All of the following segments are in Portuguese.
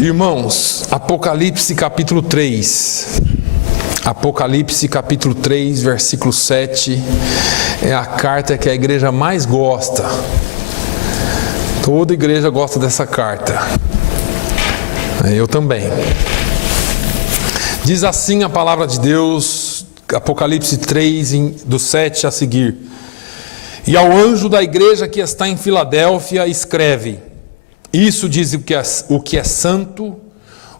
Irmãos, Apocalipse capítulo 3. Apocalipse capítulo 3, versículo 7 é a carta que a igreja mais gosta. Toda igreja gosta dessa carta. Eu também. Diz assim a palavra de Deus, Apocalipse 3, do 7 a seguir. E ao anjo da igreja que está em Filadélfia escreve: isso diz o que é santo,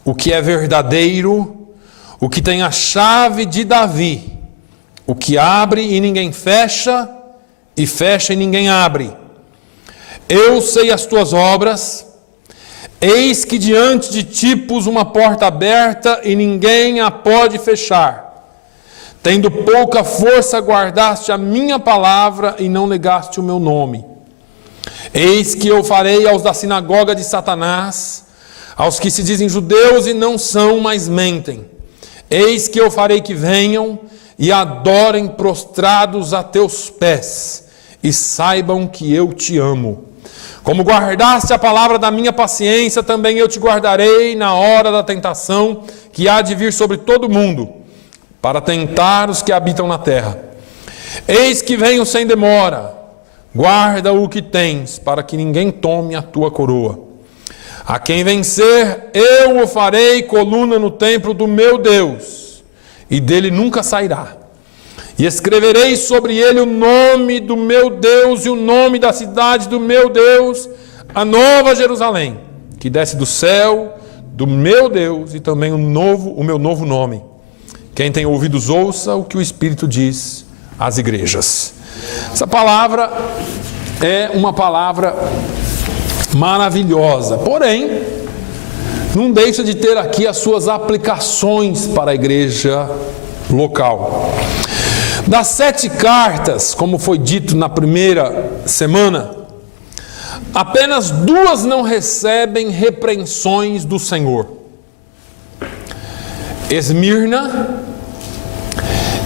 o que é verdadeiro, o que tem a chave de Davi, o que abre e ninguém fecha, e fecha e ninguém abre. Eu sei as tuas obras, eis que diante de ti pus uma porta aberta e ninguém a pode fechar. Tendo pouca força, guardaste a minha palavra e não negaste o meu nome. Eis que eu farei aos da sinagoga de Satanás, aos que se dizem judeus e não são, mas mentem. Eis que eu farei que venham e adorem prostrados a teus pés, e saibam que eu te amo. Como guardaste a palavra da minha paciência, também eu te guardarei na hora da tentação que há de vir sobre todo o mundo, para tentar os que habitam na terra. Eis que venho sem demora, guarda o que tens, para que ninguém tome a tua coroa. A quem vencer, eu o farei coluna no templo do meu Deus, e dele nunca sairá. E escreverei sobre ele o nome do meu Deus e o nome da cidade do meu Deus, a nova Jerusalém, que desce do céu, do meu Deus, e também o meu novo nome. Quem tem ouvidos, ouça o que o Espírito diz às igrejas. Essa palavra é uma palavra maravilhosa, porém, não deixa de ter aqui as suas aplicações para a igreja local. Das 7 cartas, como foi dito na primeira semana, apenas 2 não recebem repreensões do Senhor: Esmirna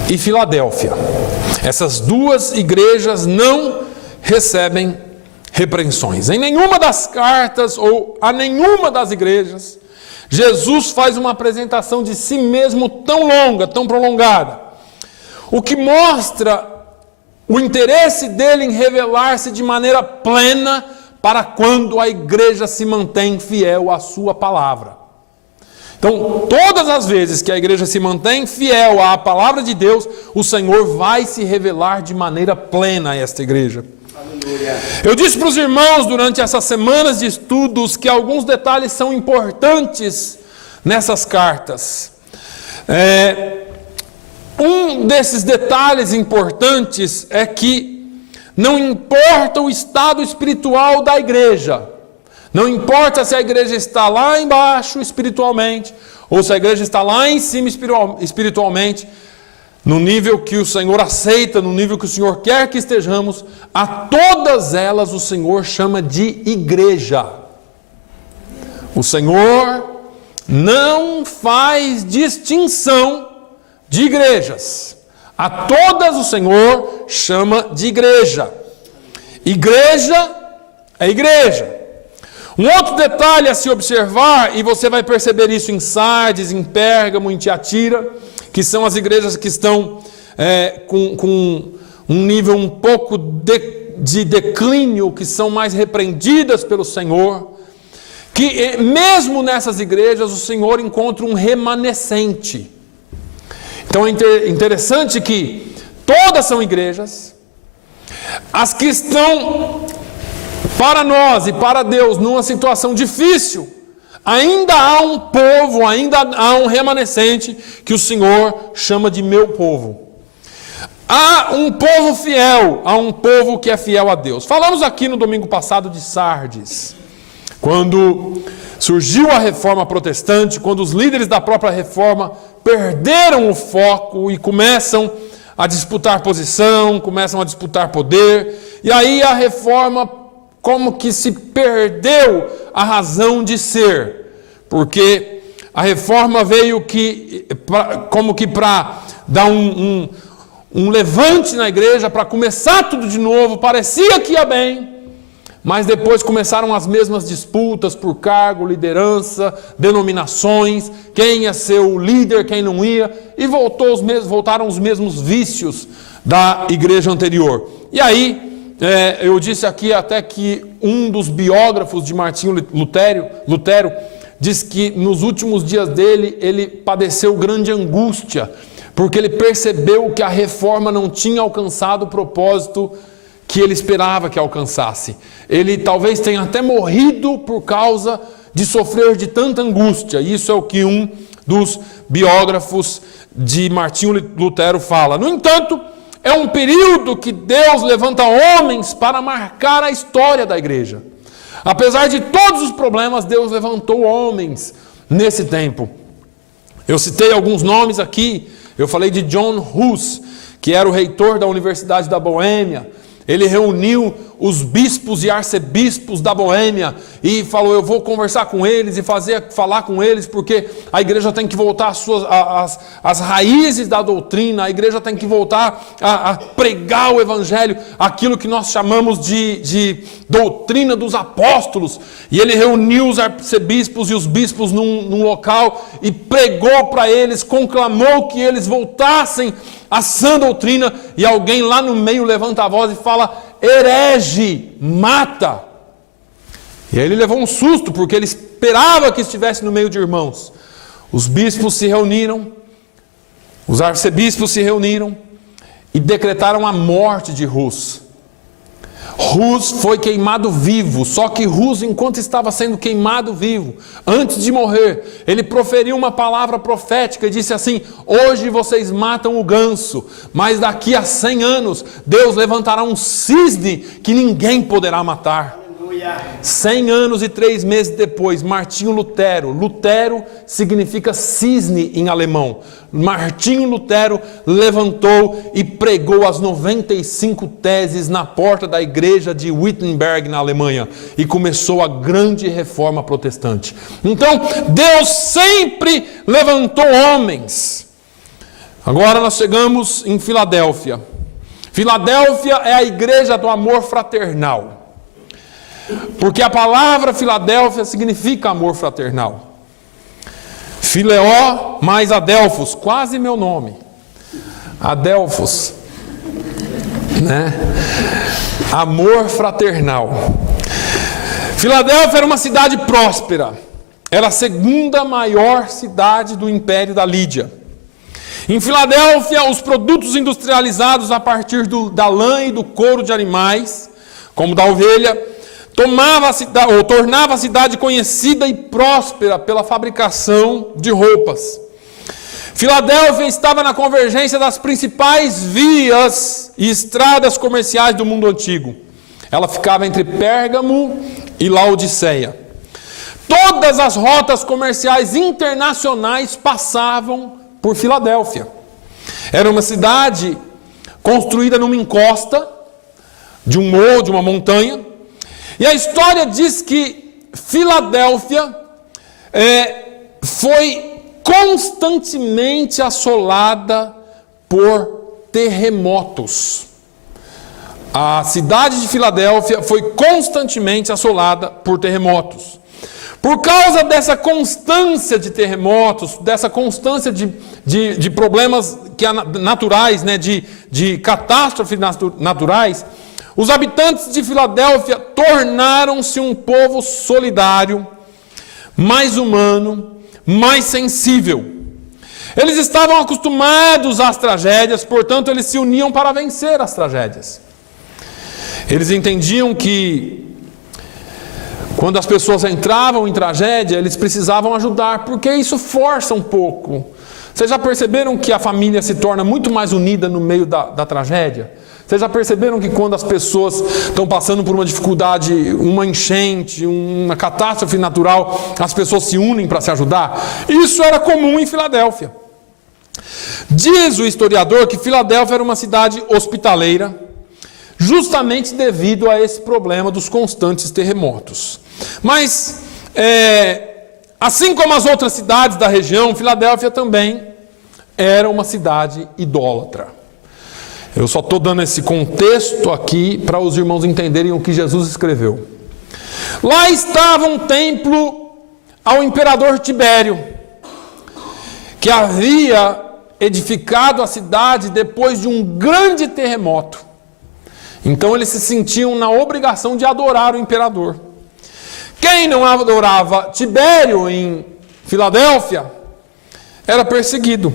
e Filadélfia. Essas 2 igrejas não recebem repreensões. Em nenhuma das cartas ou a nenhuma das igrejas, Jesus faz uma apresentação de si mesmo tão longa, tão prolongada, o que mostra o interesse dele em revelar-se de maneira plena para quando a igreja se mantém fiel à sua palavra. Então, todas as vezes que a igreja se mantém fiel à palavra de Deus, o Senhor vai se revelar de maneira plena a esta igreja. Aleluia. Eu disse para os irmãos durante essas semanas de estudos que alguns detalhes são importantes nessas cartas. Um desses detalhes importantes é que não importa o estado espiritual da igreja, não importa se a igreja está lá embaixo espiritualmente, ou se a igreja está lá em cima espiritualmente, no nível que o Senhor aceita, no nível que o Senhor quer que estejamos, a todas elas o Senhor chama de igreja. O Senhor não faz distinção de igrejas. A todas o Senhor chama de igreja. Igreja é igreja. Um outro detalhe a se observar, e você vai perceber isso em Sardes, em Pérgamo, em Tiatira, que são as igrejas que estão com um nível um pouco de declínio, que são mais repreendidas pelo Senhor, que mesmo nessas igrejas o Senhor encontra um remanescente. Então é interessante que todas são igrejas, as que estão para nós e para Deus numa situação difícil, ainda há um povo, ainda há um remanescente que o Senhor chama de meu povo. Há um povo fiel, há um povo que é fiel a Deus. Falamos aqui no domingo passado de Sardes, quando surgiu a reforma protestante, quando os líderes da própria reforma perderam o foco e começam a disputar posição, começam a disputar poder, e aí a reforma como que se perdeu a razão de ser, porque a reforma veio como que para dar um levante na igreja, para começar tudo de novo, parecia que ia bem, mas depois começaram as mesmas disputas por cargo, liderança, denominações, quem ia ser o líder, quem não ia, e voltaram os mesmos vícios da igreja anterior. E aí, eu disse aqui até que um dos biógrafos de Martinho Lutero diz que nos últimos dias dele, ele padeceu grande angústia, porque ele percebeu que a reforma não tinha alcançado o propósito que ele esperava que alcançasse. Ele talvez tenha até morrido por causa de sofrer de tanta angústia. Isso é o que um dos biógrafos de Martinho Lutero fala. No entanto, é um período que Deus levanta homens para marcar a história da igreja. Apesar de todos os problemas, Deus levantou homens nesse tempo. Eu citei alguns nomes aqui. Eu falei de John Hus, que era o reitor da Universidade da Boêmia. Ele reuniu os bispos e arcebispos da Boêmia e falou: eu vou conversar com eles e falar com eles, porque a igreja tem que voltar às raízes da doutrina, a igreja tem que voltar a pregar o evangelho, aquilo que nós chamamos de doutrina dos apóstolos. E ele reuniu os arcebispos e os bispos num local e pregou para eles, conclamou que eles voltassem a sã doutrina, e alguém lá no meio levanta a voz e fala: herege, mata. E aí ele levou um susto, porque ele esperava que estivesse no meio de irmãos. Os bispos se reuniram, os arcebispos se reuniram e decretaram a morte de Hus. Hus foi queimado vivo, só que Hus, enquanto estava sendo queimado vivo, antes de morrer, ele proferiu uma palavra profética e disse assim: hoje vocês matam o ganso, mas daqui a 100 anos, Deus levantará um cisne que ninguém poderá matar. 100 anos e 3 meses depois, Martinho Lutero. Lutero significa cisne em alemão. Martinho Lutero levantou e pregou as 95 teses na porta da igreja de Wittenberg, na Alemanha, e começou a grande reforma protestante. Então, Deus sempre levantou homens. Agora nós chegamos em Filadélfia. Filadélfia é a igreja do amor fraternal. Porque a palavra Filadélfia significa amor fraternal. Fileó mais Adelphos, quase meu nome. Adelphos, né? Amor fraternal. Filadélfia era uma cidade próspera. Era a segunda maior cidade do Império da Lídia. Em Filadélfia, os produtos industrializados a partir da lã e do couro de animais, como da ovelha, tornava a cidade conhecida e próspera pela fabricação de roupas. Filadélfia estava na convergência das principais vias e estradas comerciais do mundo antigo. Ela ficava entre Pérgamo e Laodiceia. Todas as rotas comerciais internacionais passavam por Filadélfia. Era uma cidade construída numa encosta de um morro, de uma montanha. E a história diz que Filadélfia foi constantemente assolada por terremotos. A cidade de Filadélfia foi constantemente assolada por terremotos. Por causa dessa constância de terremotos, dessa constância de problemas naturais, né, de catástrofes naturais, os habitantes de Filadélfia tornaram-se um povo solidário, mais humano, mais sensível. Eles estavam acostumados às tragédias, portanto, eles se uniam para vencer as tragédias. Eles entendiam que quando as pessoas entravam em tragédia, eles precisavam ajudar, porque isso força um pouco. Vocês já perceberam que a família se torna muito mais unida no meio da tragédia? Vocês já perceberam que quando as pessoas estão passando por uma dificuldade, uma enchente, uma catástrofe natural, as pessoas se unem para se ajudar? Isso era comum em Filadélfia. Diz o historiador que Filadélfia era uma cidade hospitaleira, justamente devido a esse problema dos constantes terremotos. Mas, assim como as outras cidades da região, Filadélfia também era uma cidade idólatra. Eu só estou dando esse contexto aqui para os irmãos entenderem o que Jesus escreveu. Lá estava um templo ao imperador Tibério, que havia edificado a cidade depois de um grande terremoto. Então eles se sentiam na obrigação de adorar o imperador. Quem não adorava Tibério em Filadélfia era perseguido.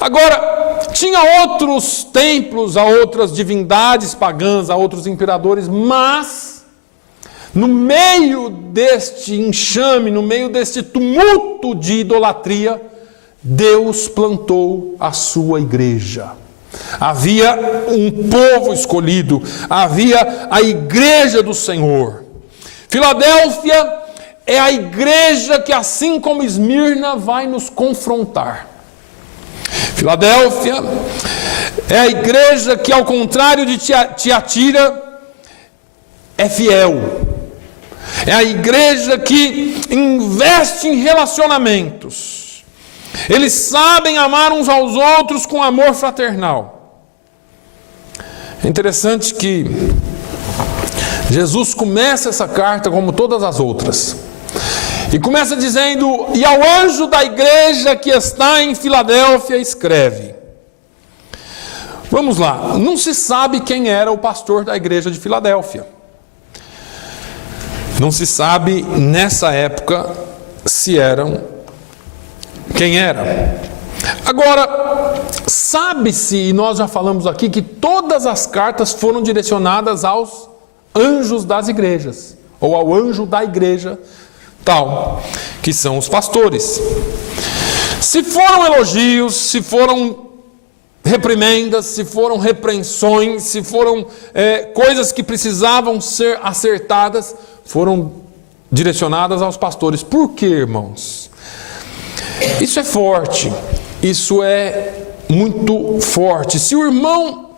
Agora, tinha outros templos a outras divindades pagãs, a outros imperadores, mas no meio deste enxame, no meio deste tumulto de idolatria, Deus plantou a sua igreja. Havia um povo escolhido, havia a igreja do Senhor. Filadélfia é a igreja que, assim como Esmirna, vai nos confrontar. Filadélfia é a igreja que, ao contrário de Tiatira, é fiel. É a igreja que investe em relacionamentos. Eles sabem amar uns aos outros com amor fraternal. É interessante que Jesus começa essa carta como todas as outras. E começa dizendo: e ao anjo da igreja que está em Filadélfia escreve. Vamos lá, não se sabe quem era o pastor da igreja de Filadélfia. Não se sabe nessa época se eram quem era. Agora, sabe-se, e nós já falamos aqui, que todas as cartas foram direcionadas aos anjos das igrejas, ou ao anjo da igreja tal, que são os pastores. Se foram elogios, se foram reprimendas, se foram repreensões, se foram coisas que precisavam ser acertadas, foram direcionadas aos pastores. Por quê, irmãos? Isso é forte, isso é muito forte. Se o irmão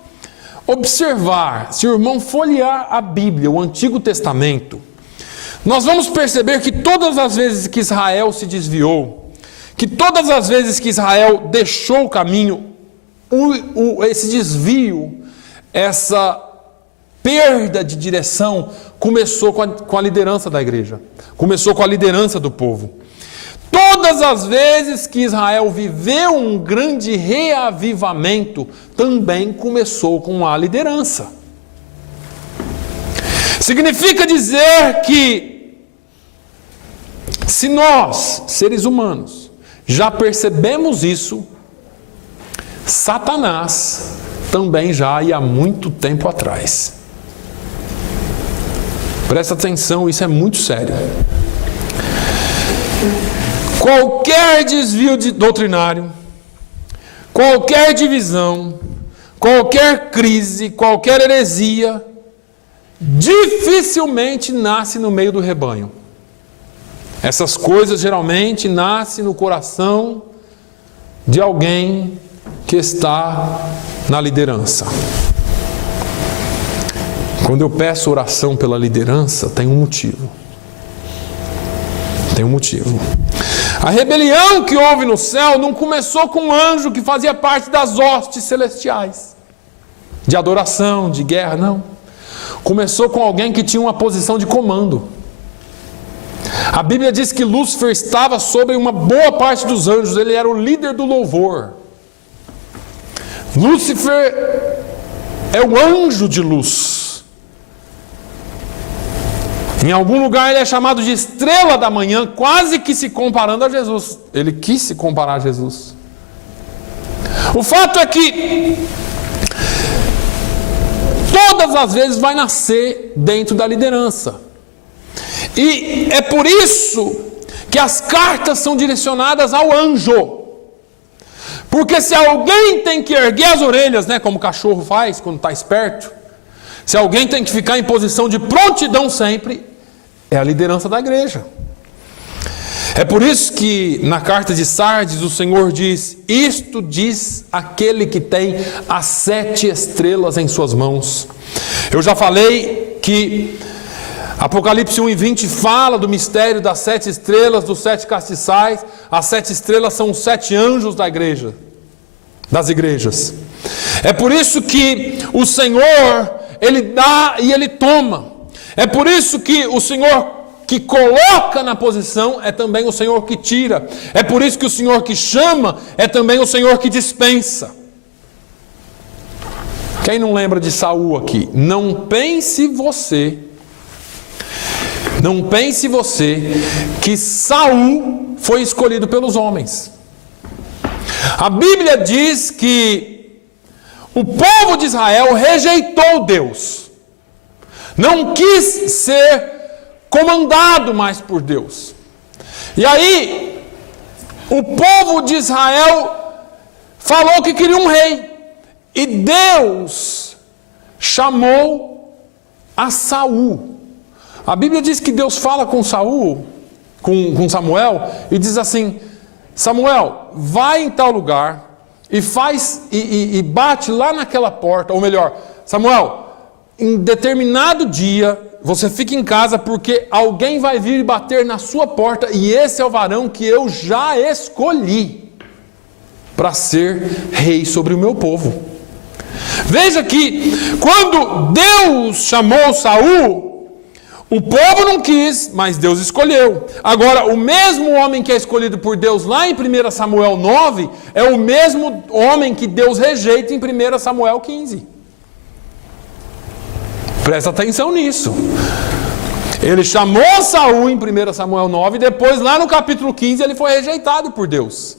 observar, se o irmão folhear a Bíblia, o Antigo Testamento, nós vamos perceber que todas as vezes que Israel se desviou, que todas as vezes que Israel deixou o caminho, esse desvio, essa perda de direção, começou com a liderança da igreja, começou com a liderança do povo. Todas as vezes que Israel viveu um grande reavivamento, também começou com a liderança. Significa dizer que, se nós, seres humanos, já percebemos isso, Satanás também já ia há muito tempo atrás. Presta atenção, isso é muito sério. Qualquer desvio doutrinário, qualquer divisão, qualquer crise, qualquer heresia, dificilmente nasce no meio do rebanho. Essas coisas geralmente nascem no coração de alguém que está na liderança. Quando eu peço oração pela liderança, tem um motivo. Tem um motivo. A rebelião que houve no céu não começou com um anjo que fazia parte das hostes celestiais, de adoração, de guerra, não. Começou com alguém que tinha uma posição de comando. A Bíblia diz que Lúcifer estava sobre uma boa parte dos anjos, ele era o líder do louvor. Lúcifer é o anjo de luz. Em algum lugar ele é chamado de estrela da manhã, quase que se comparando a Jesus. Ele quis se comparar a Jesus. O fato é que todas as vezes vai nascer dentro da liderança. E é por isso que as cartas são direcionadas ao anjo. Porque se alguém tem que erguer as orelhas, como o cachorro faz quando está esperto, se alguém tem que ficar em posição de prontidão sempre, é a liderança da igreja. É por isso que na carta de Sardes o Senhor diz: isto diz aquele que tem as 7 estrelas em suas mãos. Eu já falei que Apocalipse 1:20 fala do mistério das 7 estrelas, dos 7 castiçais. As 7 estrelas são os 7 anjos da igreja, das igrejas. É por isso que o Senhor, Ele dá e Ele toma. É por isso que o Senhor que coloca na posição é também o Senhor que tira. É por isso que o Senhor que chama é também o Senhor que dispensa. Quem não lembra de Saul aqui? Não pense você que Saul foi escolhido pelos homens. A Bíblia diz que o povo de Israel rejeitou Deus. Não quis ser comandado mais por Deus. E aí, o povo de Israel falou que queria um rei. E Deus chamou a Saul. A Bíblia diz que Deus fala com Saul, com Samuel, e diz assim: Samuel, vai em tal lugar e bate lá naquela porta. Ou melhor, Samuel, em determinado dia você fica em casa, porque alguém vai vir bater na sua porta, e esse é o varão que eu já escolhi para ser rei sobre o meu povo. Veja que quando Deus chamou Saul, o povo não quis, mas Deus escolheu. Agora, o mesmo homem que é escolhido por Deus lá em 1 Samuel 9, é o mesmo homem que Deus rejeita em 1 Samuel 15. Presta atenção nisso. Ele chamou Saul em 1 Samuel 9, e depois lá no capítulo 15 ele foi rejeitado por Deus.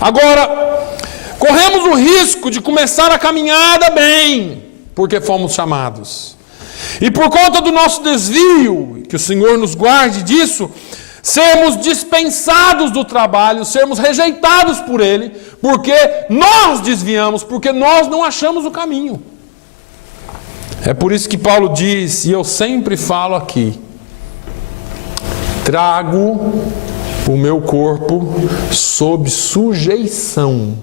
Agora, corremos o risco de começar a caminhada bem, porque fomos chamados. E por conta do nosso desvio, que o Senhor nos guarde disso, sermos dispensados do trabalho, sermos rejeitados por Ele, porque nós desviamos, porque nós não achamos o caminho. É por isso que Paulo diz, e eu sempre falo aqui: trago o meu corpo sob sujeição,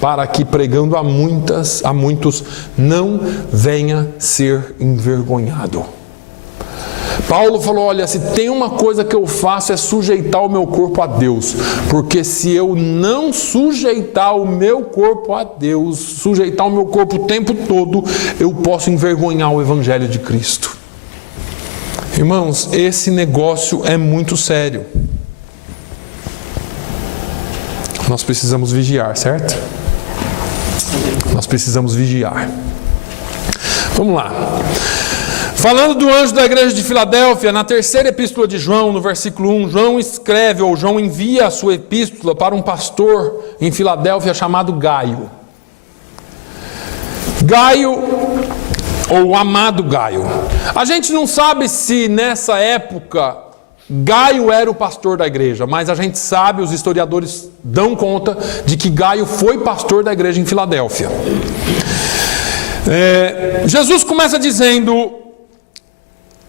para que pregando a muitos não venha ser envergonhado. Paulo falou: olha, se tem uma coisa que eu faço é sujeitar o meu corpo a Deus, porque se eu não sujeitar o meu corpo a Deus, sujeitar o meu corpo o tempo todo, eu posso envergonhar o Evangelho de Cristo. Irmãos, esse negócio é muito sério. Nós precisamos vigiar, certo? Nós precisamos vigiar. Vamos lá. Falando do anjo da igreja de Filadélfia, na terceira epístola de João, no versículo 1, João envia a sua epístola para um pastor em Filadélfia chamado Gaio. Gaio, ou amado Gaio. A gente não sabe se nessa época Gaio era o pastor da igreja, mas a gente sabe, os historiadores dão conta de que Gaio foi pastor da igreja em Filadélfia. Jesus começa dizendo: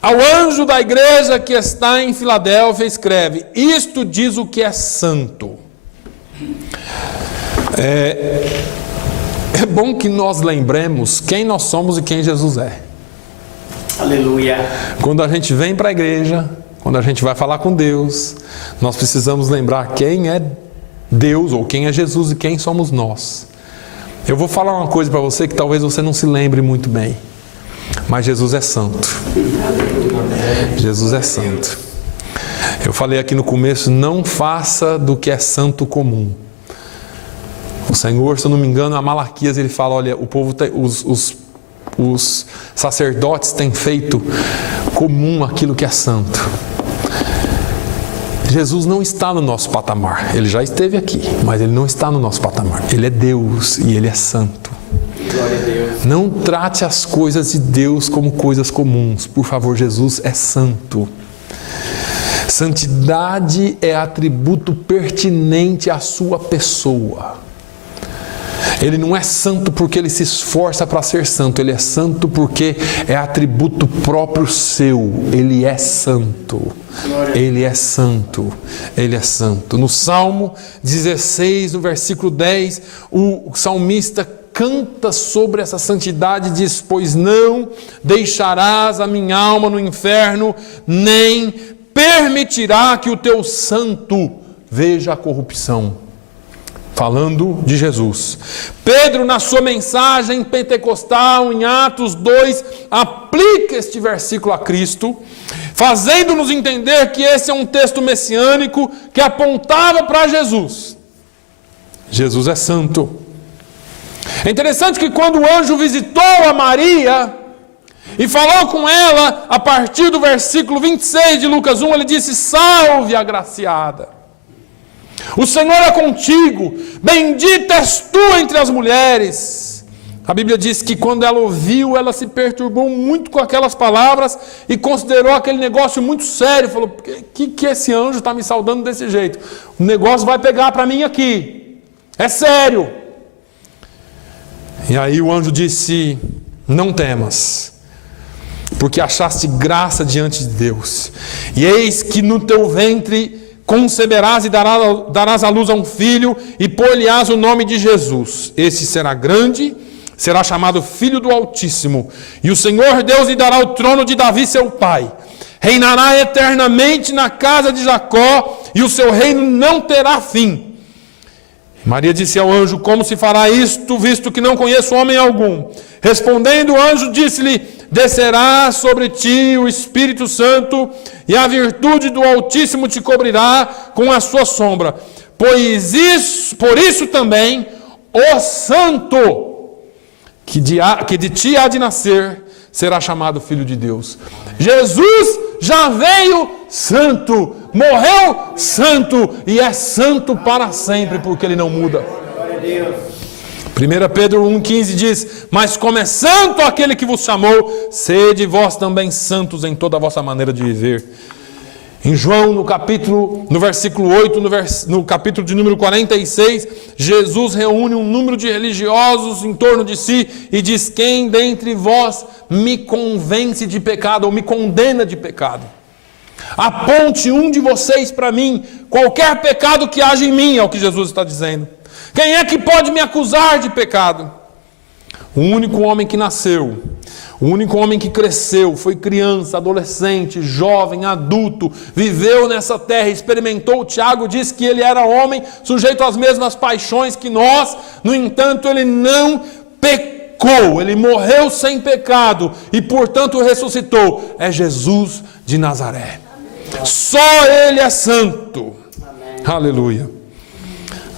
ao anjo da igreja que está em Filadélfia escreve: isto diz o que é santo. É bom que nós lembremos quem nós somos e quem Jesus é. Aleluia. Quando a gente vem para a igreja, quando a gente vai falar com Deus, nós precisamos lembrar quem é Deus, ou quem é Jesus, e quem somos nós. Eu vou falar uma coisa para você que talvez você não se lembre muito bem, mas Jesus é santo. Jesus é santo. Eu falei aqui no começo: não faça do que é santo comum. O Senhor, se eu não me engano, a Malaquias, ele fala: olha, o povo os sacerdotes têm feito comum aquilo que é santo. Jesus não está no nosso patamar. Ele já esteve aqui, mas ele não está no nosso patamar. Ele é Deus e ele é santo. Glória a Deus. Não trate as coisas de Deus como coisas comuns. Por favor, Jesus é santo. Santidade é atributo pertinente à sua pessoa. Ele não é santo porque ele se esforça para ser santo. Ele é santo porque é atributo próprio seu. Ele é santo. Ele é santo. Ele é santo. No Salmo 16, no versículo 10, o salmista canta sobre essa santidade e diz: pois não deixarás a minha alma no inferno, nem permitirá que o teu santo veja a corrupção. falando de Jesus. Pedro, na sua mensagem pentecostal, em Atos 2, aplica este versículo a Cristo, fazendo-nos entender que esse é um texto messiânico que apontava para Jesus. Jesus é santo. É interessante que quando o anjo visitou a Maria e falou com ela, a partir do versículo 26 de Lucas 1, ele disse: salve, agraciada. O Senhor é contigo, bendita és tu entre as mulheres. A Bíblia diz que quando ela ouviu, ela se perturbou muito com aquelas palavras e considerou aquele negócio muito sério. Falou: que esse anjo está me saudando desse jeito? O negócio vai pegar para mim aqui, é sério. E aí o anjo disse: não temas, porque achaste graça diante de Deus. E eis que no teu ventre conceberás e darás à luz a um filho, e pôr-lhe-ás o nome de Jesus. Esse será grande, será chamado Filho do Altíssimo. E o Senhor Deus lhe dará o trono de Davi seu pai. Reinará eternamente na casa de Jacó, e o seu reino não terá fim. Maria disse ao anjo: como se fará isto, visto que não conheço homem algum? Respondendo o anjo, disse-lhe: descerá sobre ti o Espírito Santo, e a virtude do Altíssimo te cobrirá com a sua sombra. Por isso também o santo que de ti há de nascer será chamado Filho de Deus. Jesus já veio santo, morreu santo e é santo para sempre, porque ele não muda. 1 Pedro 1,15 diz: mas como é santo aquele que vos chamou, sede vós também santos em toda a vossa maneira de viver. Em João, no versículo 8, no capítulo de número 46, Jesus reúne um número de religiosos em torno de si e diz: quem dentre vós me convence de pecado ou me condena de pecado? Aponte um de vocês para mim qualquer pecado que haja em mim, é o que Jesus está dizendo. Quem é que pode me acusar de pecado? O único homem que nasceu, o único homem que cresceu, foi criança, adolescente, jovem, adulto, viveu nessa terra, experimentou. Tiago diz que ele era homem, sujeito às mesmas paixões que nós, no entanto ele não pecou, ele morreu sem pecado e portanto ressuscitou. É Jesus de Nazaré. Só ele é santo. Amém. Aleluia.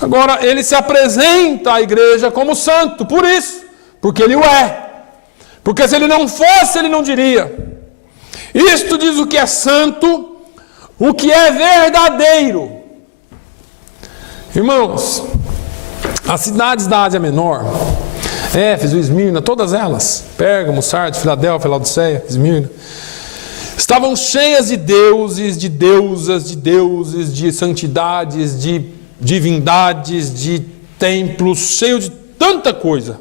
Agora, ele se apresenta à igreja como santo, por isso, porque ele o é. Porque se ele não fosse, ele não diria. Isto diz o que é santo, o que é verdadeiro. Irmãos, as cidades da Ásia Menor, Éfeso, Esmirna, todas elas, Pérgamo, Sardes, Filadélfia, Laodiceia, Esmirna, estavam cheias de deuses, de deusas, de deuses, de santidades, de divindades, de templos, cheio de tanta coisa.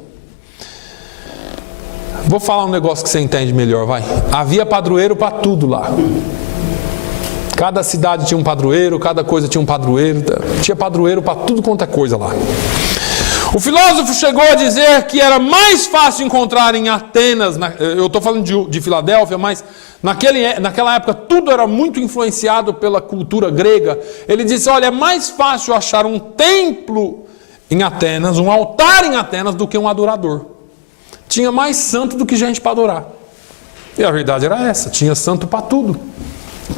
Vou falar um negócio que você entende melhor, vai. Havia padroeiro para tudo lá. Cada cidade tinha um padroeiro, cada coisa tinha um padroeiro. Tinha padroeiro para tudo quanto é coisa lá. O filósofo chegou a dizer que era mais fácil encontrar em Atenas, eu estou falando de Filadélfia, mas naquela época tudo era muito influenciado pela cultura grega. Ele disse: olha, é mais fácil achar um templo em Atenas, um altar em Atenas, do que um adorador. Tinha mais santo do que gente para adorar. E a verdade era essa, tinha santo para tudo.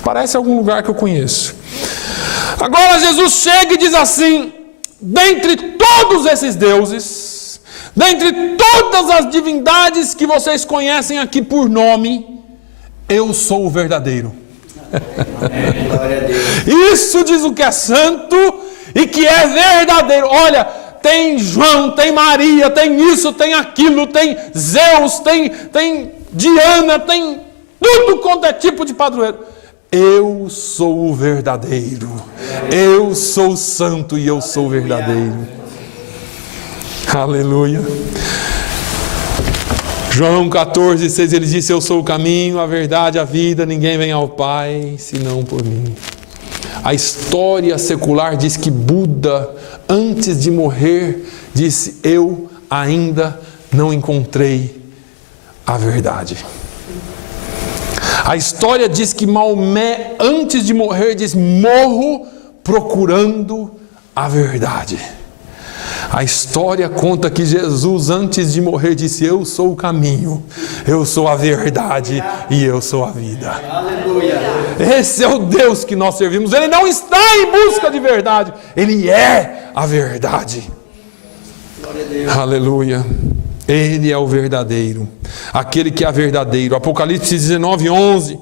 Parece algum lugar que eu conheço. Agora Jesus chega e diz assim: dentre todos esses deuses, dentre todas as divindades que vocês conhecem aqui por nome, eu sou o verdadeiro. Amém. Glória a Deus. Isso diz o que é santo e que é verdadeiro. Olha, tem João, tem Maria, tem isso, tem aquilo, tem Zeus, tem Diana, tem tudo quanto é tipo de padroeiro. Eu sou o verdadeiro. Eu sou santo e eu sou verdadeiro. Aleluia. João 14,6, ele disse: eu sou o caminho, a verdade, a vida, ninguém vem ao Pai senão por mim. A história secular diz que Buda, antes de morrer, disse: eu ainda não encontrei a verdade. A história diz que Maomé, antes de morrer, diz: morro procurando a verdade. A história conta que Jesus, antes de morrer, disse: eu sou o caminho, eu sou a verdade e eu sou a vida. Aleluia. Esse é o Deus que nós servimos. Ele não está em busca de verdade, Ele é a verdade. Glória a Deus. Aleluia. Ele é o verdadeiro, aquele que é verdadeiro. Apocalipse 19:11.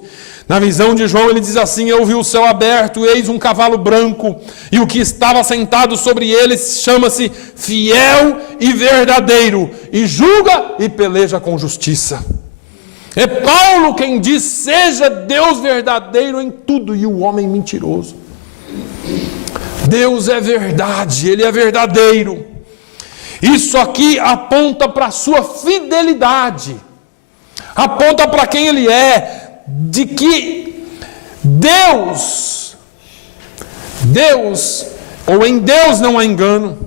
Na visão de João ele diz assim: eu vi o céu aberto, eis um cavalo branco, e o que estava sentado sobre ele chama-se Fiel e Verdadeiro, e julga e peleja com justiça. É Paulo quem diz: seja Deus verdadeiro em tudo e o homem mentiroso. Deus é verdade, Ele é verdadeiro. Isso aqui aponta para a sua fidelidade, aponta para quem Ele é, de que Deus, ou em Deus não há engano,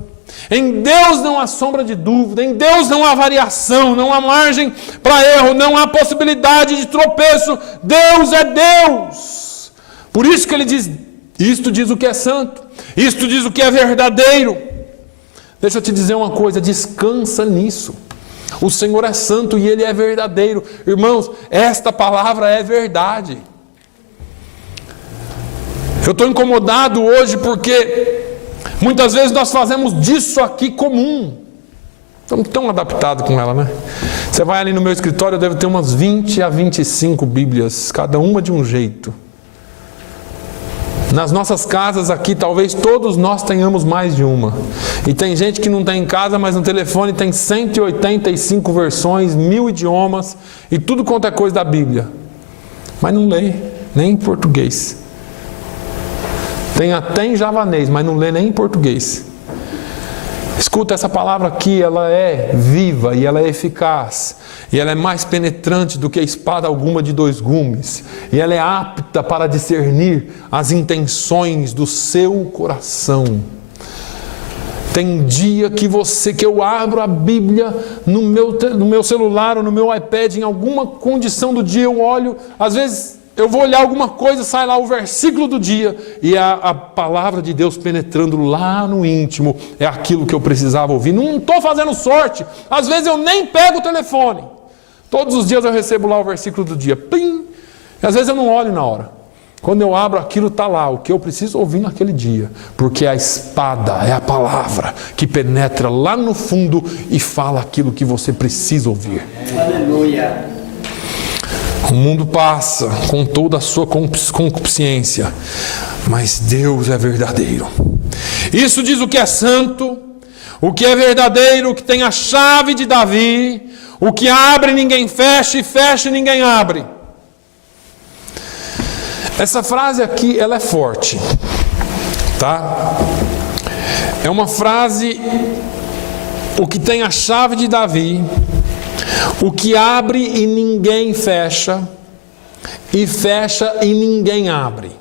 em Deus não há sombra de dúvida, em Deus não há variação, não há margem para erro, não há possibilidade de tropeço. Deus é Deus. Por isso que Ele diz: isto diz o que é santo, isto diz o que é verdadeiro. Deixa eu te dizer uma coisa, descansa nisso. O Senhor é santo e Ele é verdadeiro. Irmãos, esta palavra é verdade. Eu estou incomodado hoje porque muitas vezes nós fazemos disso aqui comum. Estamos tão adaptados com ela, né? Você vai ali no meu escritório, eu devo ter umas 20 a 25 Bíblias, cada uma de um jeito. Nas nossas casas aqui, talvez todos nós tenhamos mais de uma. E tem gente que não tem em casa, mas no telefone tem 185 versões, 1000 idiomas e tudo quanto é coisa da Bíblia. Mas não lê, nem em português. Tem até em javanês, mas não lê nem em português. Escuta, essa palavra aqui, ela é viva e ela é eficaz. E ela é mais penetrante do que a espada alguma de 2 gumes. E ela é apta para discernir as intenções do seu coração. Tem dia que eu abro a Bíblia no meu celular ou no meu iPad, em alguma condição do dia eu olho, às vezes eu vou olhar alguma coisa, sai lá o versículo do dia, e a palavra de Deus penetrando lá no íntimo, é aquilo que eu precisava ouvir. Não estou fazendo sorte, às vezes eu nem pego o telefone. Todos os dias eu recebo lá o versículo do dia, plim, e às vezes eu não olho na hora. Quando eu abro aquilo, está lá, o que eu preciso ouvir naquele dia, porque a espada é a palavra que penetra lá no fundo e fala aquilo que você precisa ouvir. Aleluia. O mundo passa com toda a sua concupiscência, mas Deus é verdadeiro. Isso diz o que é santo, o que é verdadeiro, o que tem a chave de Davi, o que abre ninguém fecha e fecha ninguém abre. Essa frase aqui, ela é forte, tá? É uma frase, o que tem a chave de Davi, o que abre e ninguém fecha, e fecha e ninguém abre.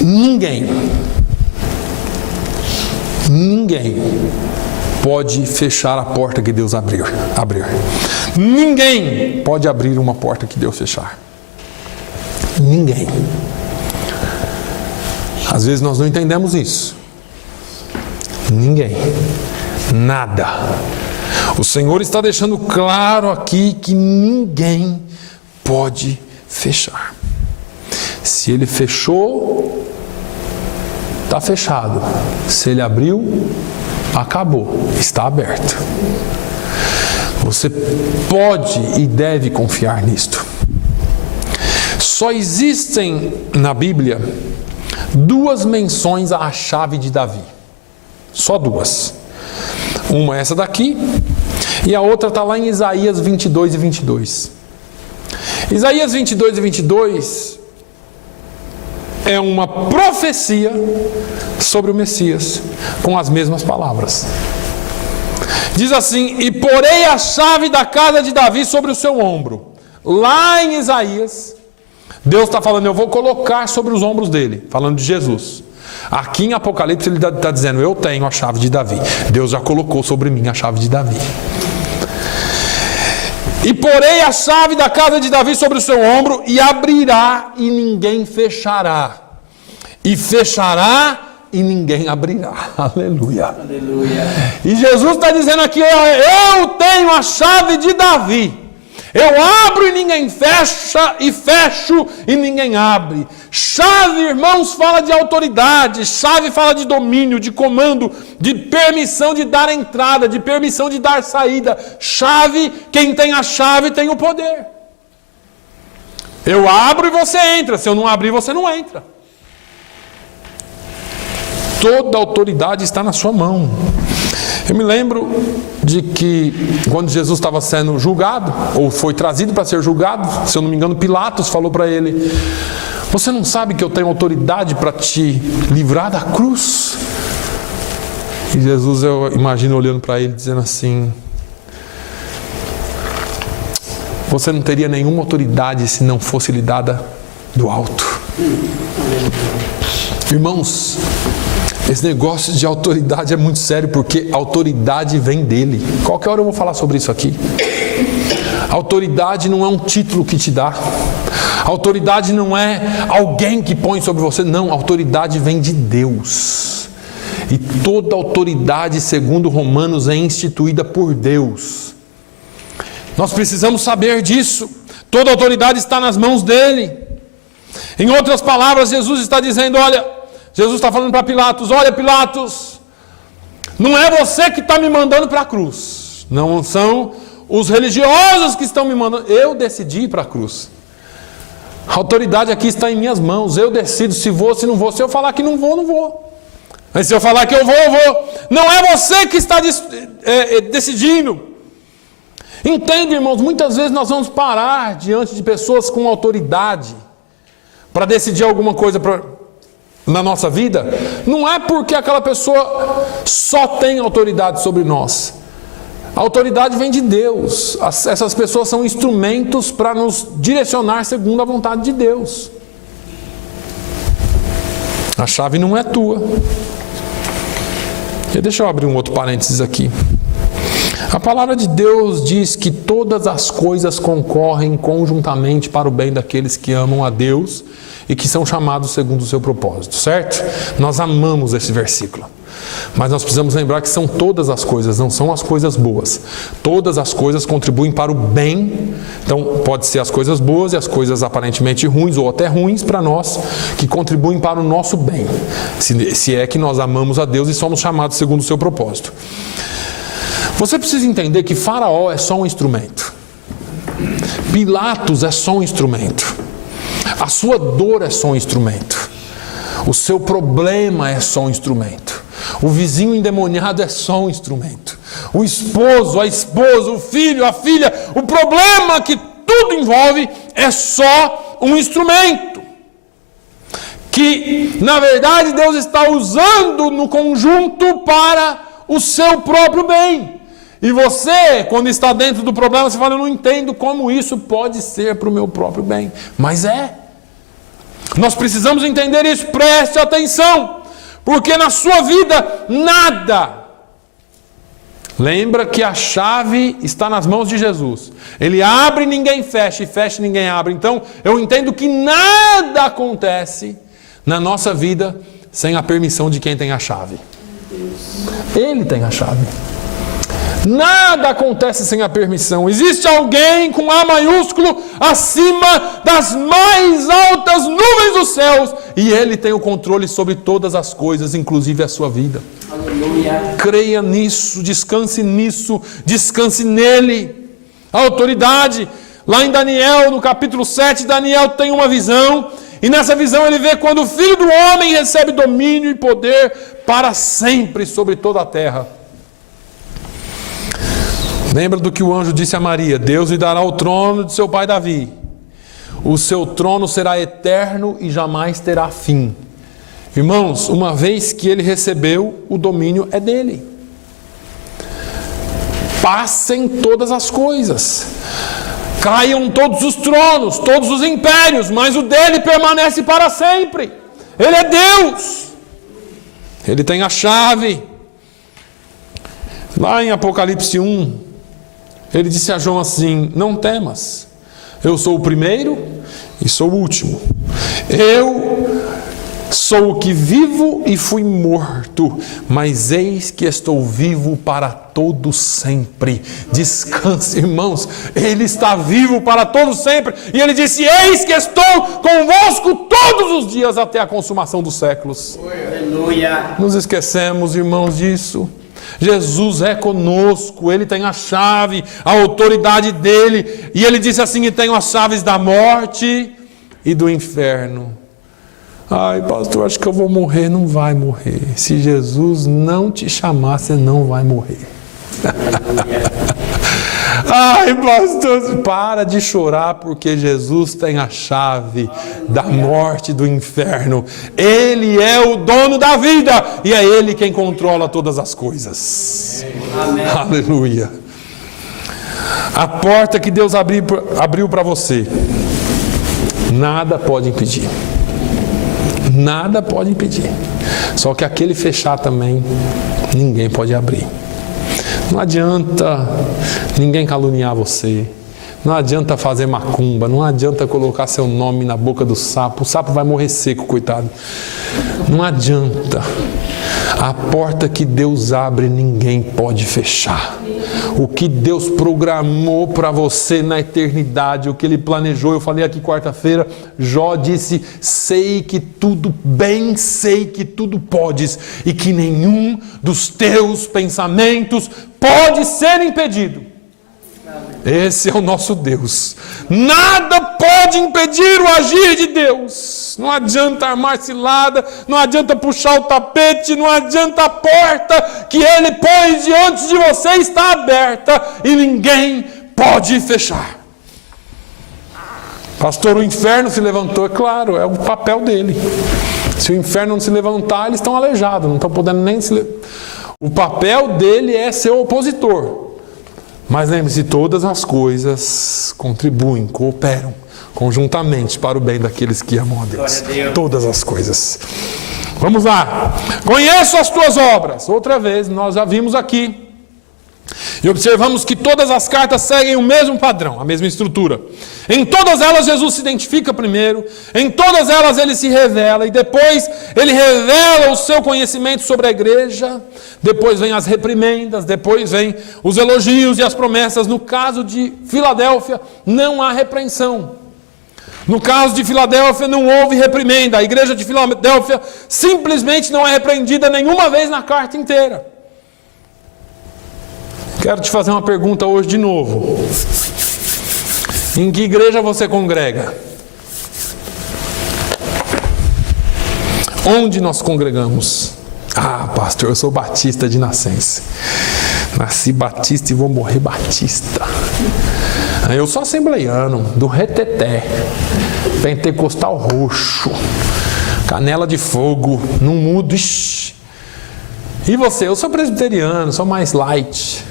Ninguém pode fechar a porta que Deus abrir. Ninguém pode abrir uma porta que Deus fechar. Ninguém. Às vezes nós não entendemos isso. Ninguém. Nada. O Senhor está deixando claro aqui que ninguém pode fechar. Se Ele fechou, está fechado. Se Ele abriu, acabou, está aberto. Você pode e deve confiar nisto. Só existem na Bíblia 2 menções à chave de Davi. Só 2. Uma é essa daqui, e a outra está lá em Isaías 22 e 22. Isaías 22 e 22 é uma profecia sobre o Messias, com as mesmas palavras. Diz assim: e porei a chave da casa de Davi sobre o seu ombro. Lá em Isaías, Deus está falando, eu vou colocar sobre os ombros dele, falando de Jesus. Aqui em Apocalipse ele está dizendo, eu tenho a chave de Davi. Deus já colocou sobre mim a chave de Davi. E porei a chave da casa de Davi sobre o seu ombro, e abrirá e ninguém fechará. E fechará e ninguém abrirá. Aleluia. Aleluia. E Jesus está dizendo aqui, eu tenho a chave de Davi. Eu abro e ninguém fecha, e fecho e ninguém abre. Chave, irmãos, fala de autoridade. Chave fala de domínio, de comando, de permissão de dar entrada, de permissão de dar saída. Chave, quem tem a chave tem o poder. Eu abro e você entra. Se eu não abrir, você não entra. Toda a autoridade está na sua mão. Eu me lembro de que quando Jesus estava sendo julgado, ou foi trazido para ser julgado, se eu não me engano, Pilatos falou para ele: você não sabe que eu tenho autoridade para te livrar da cruz? E Jesus, eu imagino olhando para ele, dizendo assim: você não teria nenhuma autoridade se não fosse lhe dada do alto. Irmãos, esse negócio de autoridade é muito sério, porque a autoridade vem dele. Qualquer hora eu vou falar sobre isso aqui. A autoridade não é um título que te dá. A autoridade não é alguém que põe sobre você. Não, a autoridade vem de Deus. E toda autoridade, segundo Romanos, é instituída por Deus. Nós precisamos saber disso. Toda autoridade está nas mãos dele. Em outras palavras, Jesus está dizendo, Jesus está falando para Pilatos: olha, Pilatos, não é você que está me mandando para a cruz. Não são os religiosos que estão me mandando. Eu decidi ir para a cruz. A autoridade aqui está em minhas mãos. Eu decido se vou, se não vou. Se eu falar que não vou, não vou. Mas se eu falar que eu vou. Não é você que está decidindo. Entende, irmãos? Muitas vezes nós vamos parar diante de pessoas com autoridade para decidir alguma coisa na nossa vida. Não é porque aquela pessoa só tem autoridade sobre nós. A autoridade vem de Deus. Essas pessoas são instrumentos para nos direcionar segundo a vontade de Deus. A chave não é tua. E deixa eu abrir um outro parênteses aqui. A palavra de Deus diz que todas as coisas concorrem conjuntamente para o bem daqueles que amam a Deus e que são chamados segundo o seu propósito, certo? Nós amamos esse versículo. Mas nós precisamos lembrar que são todas as coisas, não são as coisas boas. Todas as coisas contribuem para o bem. Então, pode ser as coisas boas e as coisas aparentemente ruins ou até ruins para nós, que contribuem para o nosso bem. Se é que nós amamos a Deus e somos chamados segundo o seu propósito. Você precisa entender que Faraó é só um instrumento. Pilatos é só um instrumento. A sua dor é só um instrumento. O seu problema é só um instrumento. O vizinho endemoniado é só um instrumento. O esposo, a esposa, o filho, a filha, o problema que tudo envolve é só um instrumento. Que, na verdade, Deus está usando no conjunto para o seu próprio bem. E você, quando está dentro do problema, você fala: eu não entendo como isso pode ser para o meu próprio bem. Mas é. Nós precisamos entender isso. Preste atenção. Porque na sua vida, nada. Lembra que a chave está nas mãos de Jesus. Ele abre e ninguém fecha, e fecha e ninguém abre. Então, eu entendo que nada acontece na nossa vida sem a permissão de quem tem a chave. Ele tem a chave. Nada acontece sem a permissão. Existe alguém com A maiúsculo acima das mais altas nuvens dos céus, e Ele tem o controle sobre todas as coisas, inclusive a sua vida. Aleluia. Creia nisso, descanse nele. A autoridade, lá em Daniel, no capítulo 7, Daniel tem uma visão, e nessa visão ele vê quando o Filho do Homem recebe domínio e poder para sempre sobre toda a terra. Lembra do que o anjo disse a Maria: Deus lhe dará o trono de seu pai Davi. O seu trono será eterno e jamais terá fim. Irmãos, uma vez que ele recebeu, o domínio é dele. Passem todas as coisas. Caiam todos os tronos, todos os impérios, mas o dele permanece para sempre. Ele é Deus. Ele tem a chave. Lá em Apocalipse 1, ele disse a João assim: não temas, eu sou o primeiro e sou o último. Eu Sou o que vivo e fui morto, mas eis que estou vivo para todo sempre. Descanse, irmãos, Ele está vivo para todo sempre. E Ele disse: eis que estou convosco todos os dias até a consumação dos séculos. Aleluia. Nos esquecemos, irmãos, disso. Jesus é conosco, Ele tem a chave, a autoridade dEle. E Ele disse assim: e tenho as chaves da morte e do inferno. Ai, pastor, acho que eu vou morrer. Não vai morrer. Se Jesus não te chamar, você não vai morrer. Ai, pastor, para de chorar, porque Jesus tem a chave da morte e do inferno. Ele é o dono da vida e é Ele quem controla todas as coisas. Amém. Aleluia. A porta que Deus abriu para você, nada pode impedir. Nada pode impedir. Só que aquele fechar também, ninguém pode abrir. Não adianta ninguém caluniar você. Não adianta fazer macumba. Não adianta colocar seu nome na boca do sapo. O sapo vai morrer seco, coitado. Não adianta. A porta que Deus abre, ninguém pode fechar. O que Deus programou para você na eternidade, o que Ele planejou, eu falei aqui quarta-feira, Jó disse: sei que tudo, bem sei que tudo podes, e que nenhum dos teus pensamentos pode ser impedido. Esse é o nosso Deus. Nada pode impedir o agir de Deus. Não adianta armar cilada, não adianta puxar o tapete, não adianta a porta que Ele pôs diante de você está aberta e ninguém pode fechar. Pastor, o inferno se levantou, é claro, é o papel dele. Se o inferno não se levantar, eles estão aleijados, não estão podendo nem se levantar. O papel dele é ser opositor. Mas lembre-se, todas as coisas contribuem, cooperam conjuntamente para o bem daqueles que amam a Deus. Todas as coisas. Vamos lá. Conheço as tuas obras. Outra vez, nós já vimos aqui. E observamos que todas as cartas seguem o mesmo padrão, a mesma estrutura. Em todas elas Jesus se identifica primeiro, em todas elas Ele se revela, e depois Ele revela o seu conhecimento sobre a igreja, depois vem as reprimendas, depois vem os elogios e as promessas. No caso de Filadélfia, não há repreensão. No caso de Filadélfia não houve reprimenda. A igreja de Filadélfia simplesmente não é repreendida nenhuma vez na carta inteira. Quero te fazer uma pergunta hoje de novo. Em que igreja você congrega? Onde nós congregamos? Ah, pastor, eu sou batista de nascença. Nasci batista e vou morrer batista. Eu sou assembleiano, do reteté, pentecostal roxo, canela de fogo, não mudo. Ixi. E você? Eu sou presbiteriano, sou mais light.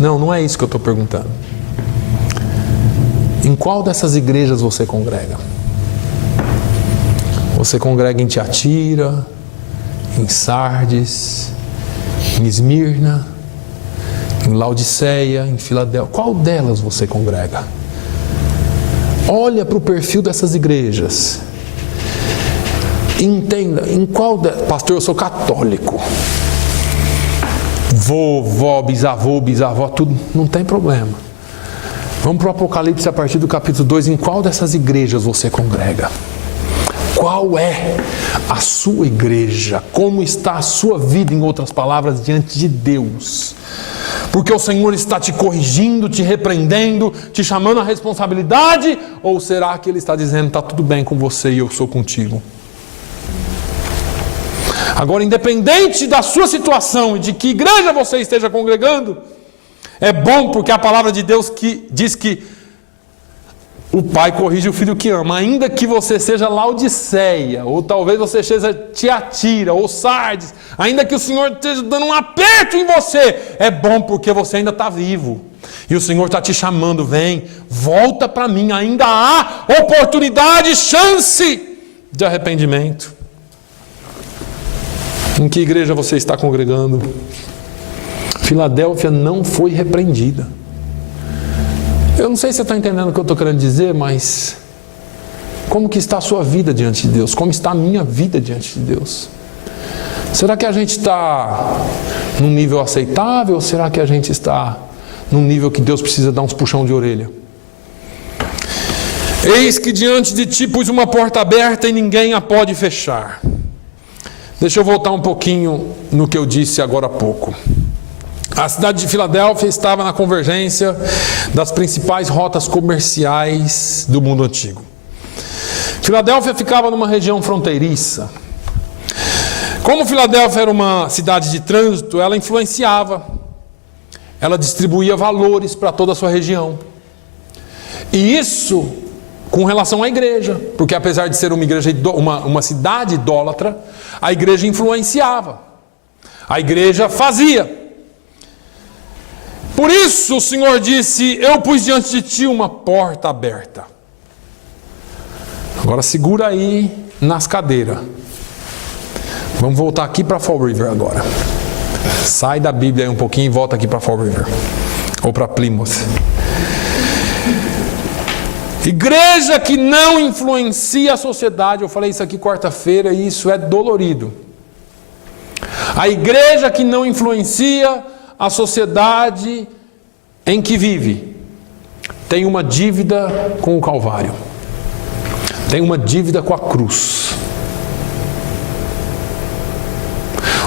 Não, não é isso que eu estou perguntando. Em qual dessas igrejas você congrega? Você congrega em Tiatira, em Sardes, em Esmirna, em Laodiceia, em Filadélfia? Qual delas você congrega? Olha para o perfil dessas igrejas. Entenda, em qual pastor, eu sou católico. Vovó, bisavó, tudo, não tem problema. Vamos para o Apocalipse a partir do capítulo 2. Em qual dessas igrejas você congrega? Qual é a sua igreja? Como está a sua vida, em outras palavras, diante de Deus? Porque o Senhor está te corrigindo, te repreendendo, te chamando à responsabilidade? Ou será que Ele está dizendo: está tudo bem com você e eu sou contigo? Agora, independente da sua situação e de que igreja você esteja congregando, é bom porque a palavra de Deus diz que o pai corrige o filho que ama. Ainda que você seja Laodiceia, ou talvez você seja Tiatira, ou Sardes, ainda que o Senhor esteja dando um aperto em você, é bom porque você ainda está vivo. E o Senhor está te chamando: vem, volta para mim, ainda há oportunidade, chance de arrependimento. Em que igreja você está congregando? Filadélfia não foi repreendida. Eu não sei se você está entendendo o que eu estou querendo dizer, mas Como que está a sua vida diante de Deus? Como está a minha vida diante de Deus? Será que a gente está num nível aceitável ou será que a gente está num nível que Deus precisa dar uns puxão de orelha? Eis que diante de ti pus uma porta aberta e ninguém a pode fechar. Deixa eu voltar um pouquinho no que eu disse agora há pouco. A cidade de Filadélfia estava na convergência das principais rotas comerciais do mundo antigo. Filadélfia ficava numa região fronteiriça. Como Filadélfia era uma cidade de trânsito, ela influenciava, ela distribuía valores para toda a sua região. E isso com relação à igreja, porque apesar de ser uma cidade idólatra, a igreja influenciava, a igreja fazia. Por isso o Senhor disse: eu pus diante de ti uma porta aberta. Agora segura aí nas cadeiras. Vamos voltar aqui para Fall River agora. Sai da Bíblia aí um pouquinho e volta aqui para Fall River. Ou para Plymouth. Igreja que não influencia a sociedade. Eu falei isso aqui quarta-feira e isso é dolorido. A igreja que não influencia a sociedade em que vive tem uma dívida com o Calvário. Tem uma dívida com a cruz.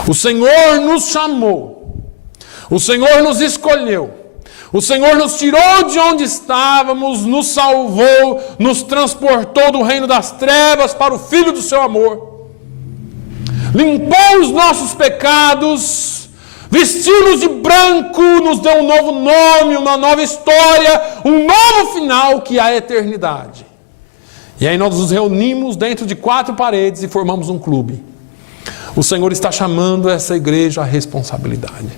O Senhor nos chamou, o Senhor nos escolheu, o Senhor nos tirou de onde estávamos, nos salvou, nos transportou do reino das trevas para o Filho do seu amor, limpou os nossos pecados, vestiu-nos de branco, nos deu um novo nome, uma nova história, um novo final que é a eternidade. E aí nós nos reunimos dentro de 4 paredes e formamos um clube. O Senhor está chamando essa igreja à responsabilidade.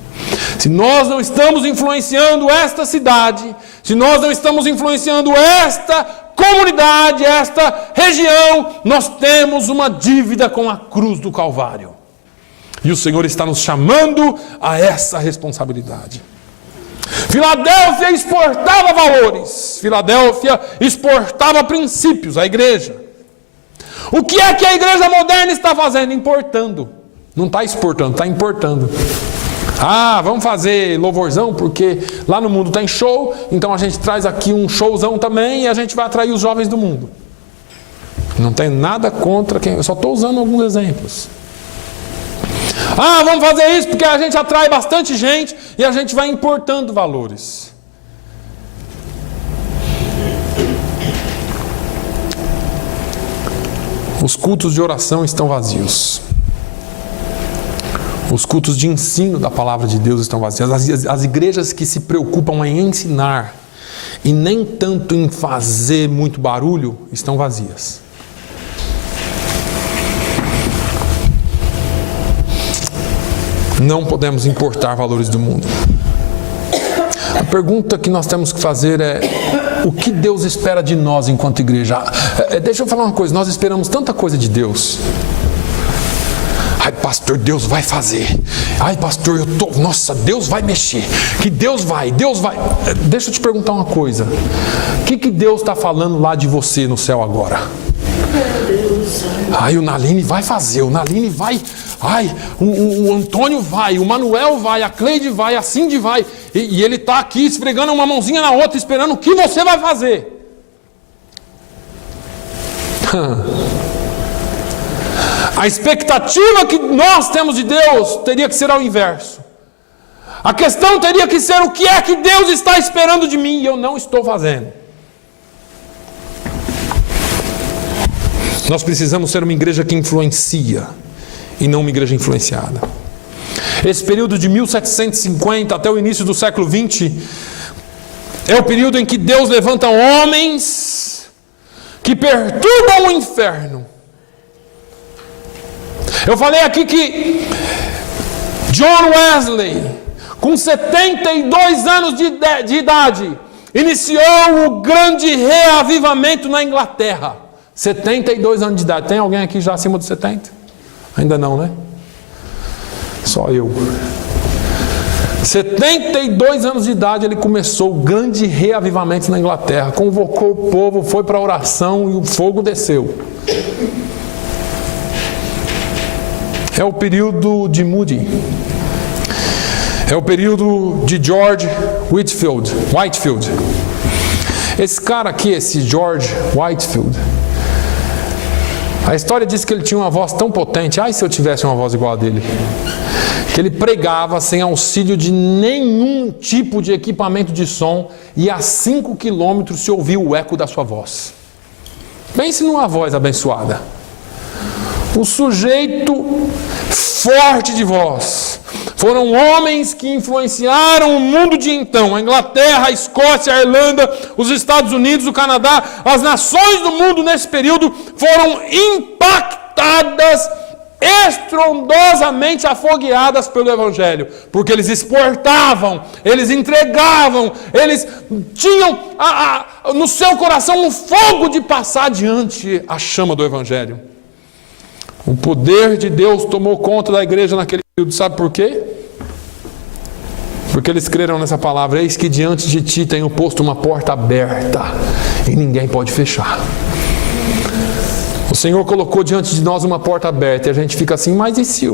Se nós não estamos influenciando esta cidade, se nós não estamos influenciando esta comunidade, esta região, nós temos uma dívida com a cruz do Calvário. E o Senhor está nos chamando a essa responsabilidade. Filadélfia exportava valores, Filadélfia exportava princípios, a igreja. O que é que a igreja moderna está fazendo? Importando. Não está exportando, está importando. Ah, vamos fazer louvorzão, porque lá no mundo tem show, então a gente traz aqui um showzão também e a gente vai atrair os jovens do mundo. Não tem nada contra quem... Eu só estou usando alguns exemplos. Ah, vamos fazer isso porque a gente atrai bastante gente e a gente vai importando valores. Os cultos de oração estão vazios. Os cultos de ensino da palavra de Deus estão vazios. As igrejas que se preocupam em ensinar e nem tanto em fazer muito barulho estão vazias. Não podemos importar valores do mundo. A pergunta que nós temos que fazer é: o que Deus espera de nós enquanto igreja? Deixa eu falar uma coisa, nós esperamos tanta coisa de Deus. Ai, pastor, Deus vai fazer. Ai, pastor, nossa, Deus vai mexer. Que Deus vai. Deixa eu te perguntar uma coisa. O que Deus está falando lá de você no céu agora? Ai, o Naline vai fazer, o Naline vai. Ai, o Antônio vai, o Manuel vai, a Cleide vai, a Cindy vai. E ele está aqui esfregando uma mãozinha na outra, esperando o que você vai fazer. A expectativa que nós temos de Deus teria que ser ao inverso. A questão teria que ser: o que é que Deus está esperando de mim e eu não estou fazendo? Nós precisamos ser uma igreja que influencia e não uma igreja influenciada. Esse período de 1750 até o início do século 20 é o período em que Deus levanta homens que perturbam o inferno. Eu falei aqui que John Wesley, com 72 anos de idade, iniciou o grande reavivamento na Inglaterra. 72 anos de idade. Tem alguém aqui já acima dos 70? Ainda não, né? Só eu. 72 anos de idade, ele começou o grande reavivamento na Inglaterra. Convocou o povo, foi para a oração e o fogo desceu. É o período de Moody. É o período de George Whitefield. Esse cara aqui, esse George Whitefield, a história diz que ele tinha uma voz tão potente. Ai, se eu tivesse uma voz igual a dele. Que ele pregava sem auxílio de nenhum tipo de equipamento de som e a 5 quilômetros se ouvia o eco da sua voz. Pense numa voz abençoada. O sujeito forte de voz. Foram homens que influenciaram o mundo de então. A Inglaterra, a Escócia, a Irlanda, os Estados Unidos, o Canadá. As nações do mundo nesse período foram impactadas, estrondosamente afogueadas pelo Evangelho. Porque eles exportavam, eles entregavam, eles tinham no seu coração um fogo de passar adiante a chama do Evangelho. O poder de Deus tomou conta da igreja naquele período. Sabe por quê? Porque eles creram nessa palavra. Eis que diante de ti tenho posto uma porta aberta e ninguém pode fechar. O Senhor colocou diante de nós uma porta aberta e a gente fica assim, mas e se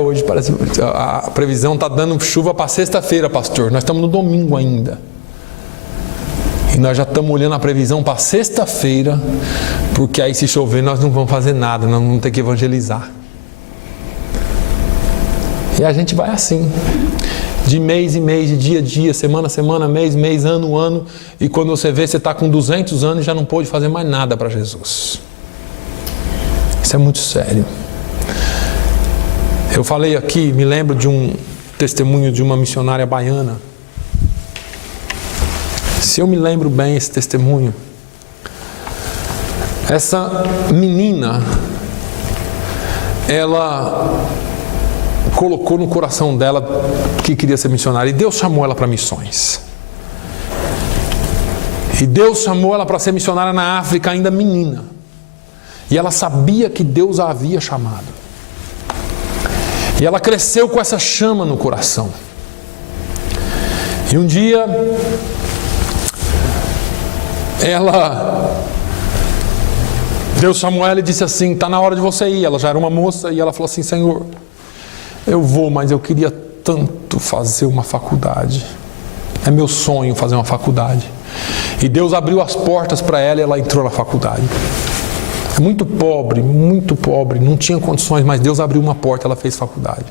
hoje parece a previsão está dando chuva para sexta-feira, pastor. Nós estamos no domingo ainda. E nós já estamos olhando a previsão para sexta-feira, porque aí se chover nós não vamos fazer nada, nós vamos ter que evangelizar. E a gente vai assim, de mês em mês, de dia a dia, semana a semana, mês, ano, ano, e quando você vê, você está com 200 anos e já não pôde fazer mais nada para Jesus. Isso é muito sério. Eu falei aqui, me lembro de um testemunho de uma missionária baiana. Se eu me lembro bem esse testemunho, essa menina, ela colocou no coração dela que queria ser missionária, e Deus chamou ela para missões. E Deus chamou ela para ser missionária na África ainda menina. E ela sabia que Deus a havia chamado. E ela cresceu com essa chama no coração. E um dia Deus chamou ela e disse assim, está na hora de você ir. Ela já era uma moça e ela falou assim, Senhor, eu vou, mas eu queria tanto fazer uma faculdade. É meu sonho fazer uma faculdade. E Deus abriu as portas para ela e ela entrou na faculdade. Muito pobre, não tinha condições, mas Deus abriu uma porta, ela fez faculdade.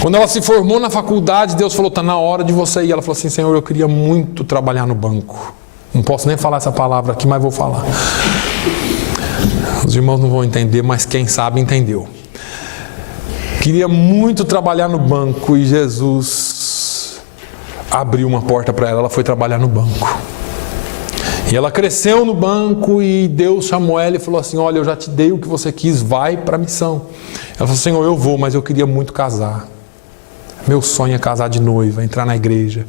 Quando ela se formou na faculdade, Deus falou, está na hora de você ir. Ela falou assim, Senhor, eu queria muito trabalhar no banco. Não posso nem falar essa palavra aqui, mas vou falar. Os irmãos não vão entender, mas quem sabe entendeu. Queria muito trabalhar no banco e Jesus abriu uma porta para ela. Ela foi trabalhar no banco. E ela cresceu no banco e Deus chamou ela e falou assim, olha, eu já te dei o que você quis, vai para a missão. Ela falou, Senhor, eu vou, mas eu queria muito casar. Meu sonho é casar de noiva, entrar na igreja.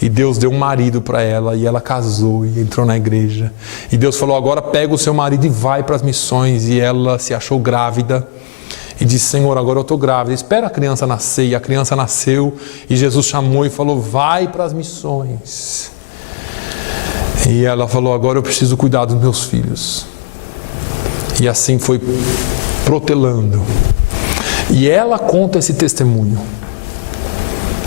E Deus deu um marido para ela e ela casou e entrou na igreja. E Deus falou, agora pega o seu marido e vai para as missões. E ela se achou grávida e disse, Senhor, agora eu estou grávida, espera a criança nascer. E a criança nasceu e Jesus chamou e falou, vai para as missões. E ela falou, agora eu preciso cuidar dos meus filhos. E assim foi protelando. E ela conta esse testemunho.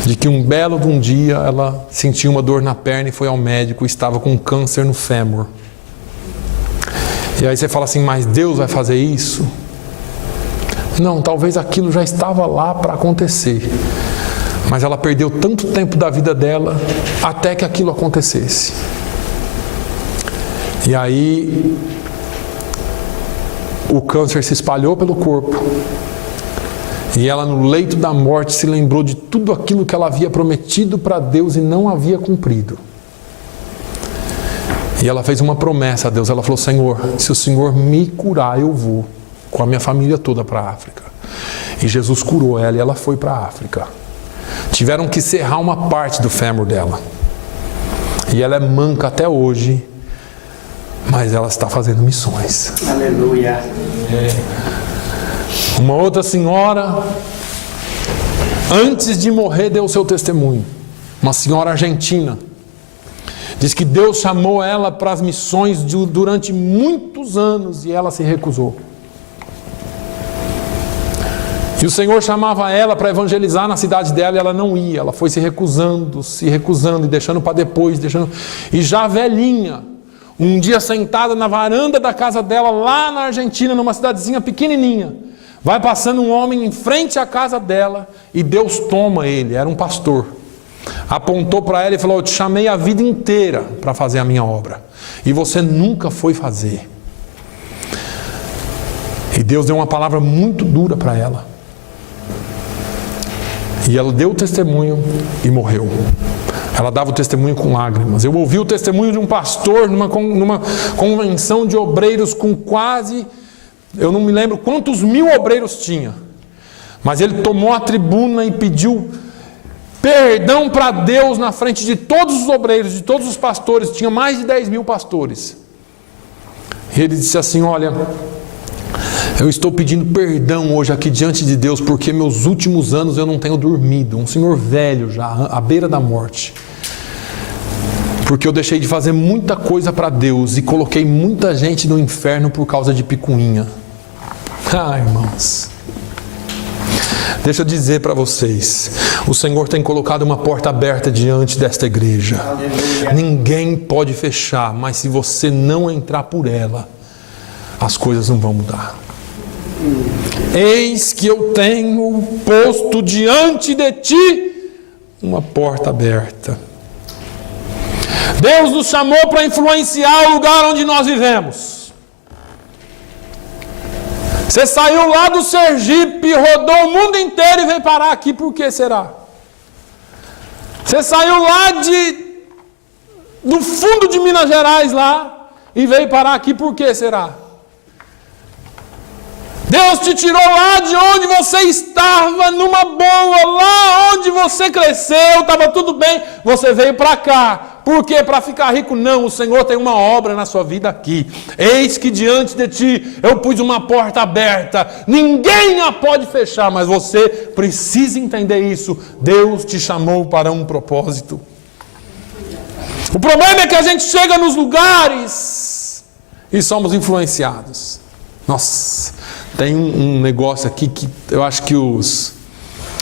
De que um belo de um dia ela sentiu uma dor na perna e foi ao médico e estava com câncer no fêmur. E aí você fala assim, mas Deus vai fazer isso? Não, talvez aquilo já estava lá para acontecer. Mas ela perdeu tanto tempo da vida dela até que aquilo acontecesse. E aí o câncer se espalhou pelo corpo. E ela no leito da morte se lembrou de tudo aquilo que ela havia prometido para Deus e não havia cumprido. E ela fez uma promessa a Deus. Ela falou, Senhor, se o Senhor me curar, eu vou com a minha família toda para a África. E Jesus curou ela e ela foi para a África. Tiveram que serrar uma parte do fêmur dela. E ela é manca até hoje, mas ela está fazendo missões. Aleluia. Uma outra senhora, antes de morrer, deu o seu testemunho. Uma senhora argentina. Diz que Deus chamou ela para as missões durante muitos anos e ela se recusou. E o Senhor chamava ela para evangelizar na cidade dela e ela não ia. Ela foi se recusando e deixando para depois, E já velhinha, um dia sentada na varanda da casa dela, lá na Argentina, numa cidadezinha pequenininha, vai passando um homem em frente à casa dela e Deus toma ele, era um pastor. Apontou para ela e falou: eu te chamei a vida inteira para fazer a minha obra e você nunca foi fazer. E Deus deu uma palavra muito dura para ela. E ela deu o testemunho e morreu. Ela dava o testemunho com lágrimas. Eu ouvi o testemunho de um pastor numa convenção de obreiros com quase, eu não me lembro quantos mil obreiros tinha. Mas ele tomou a tribuna e pediu perdão para Deus na frente de todos os obreiros, de todos os pastores. Tinha mais de 10 mil pastores. E ele disse assim: olha, eu estou pedindo perdão hoje aqui diante de Deus, porque meus últimos anos eu não tenho dormido. Um senhor velho já, à beira da morte. Porque eu deixei de fazer muita coisa para Deus e coloquei muita gente no inferno por causa de picuinha. Ah, irmãos, deixa eu dizer para vocês, o Senhor tem colocado uma porta aberta diante desta igreja. Aleluia. Ninguém pode fechar, mas se você não entrar por ela, as coisas não vão mudar. Eis que eu tenho posto diante de ti uma porta aberta. Deus nos chamou para influenciar o lugar onde nós vivemos. Você saiu lá do Sergipe, rodou o mundo inteiro e veio parar aqui, por que será? Você saiu lá do fundo de Minas Gerais lá e veio parar aqui, por que será? Deus te tirou lá de onde você estava, numa boa, lá onde você cresceu, estava tudo bem, você veio para cá. Por quê? Para ficar rico? Não, o Senhor tem uma obra na sua vida aqui. Eis que diante de ti eu pus uma porta aberta, ninguém a pode fechar, mas você precisa entender isso. Deus te chamou para um propósito. O problema é que a gente chega nos lugares e somos influenciados. Nossa, tem um negócio aqui que eu acho que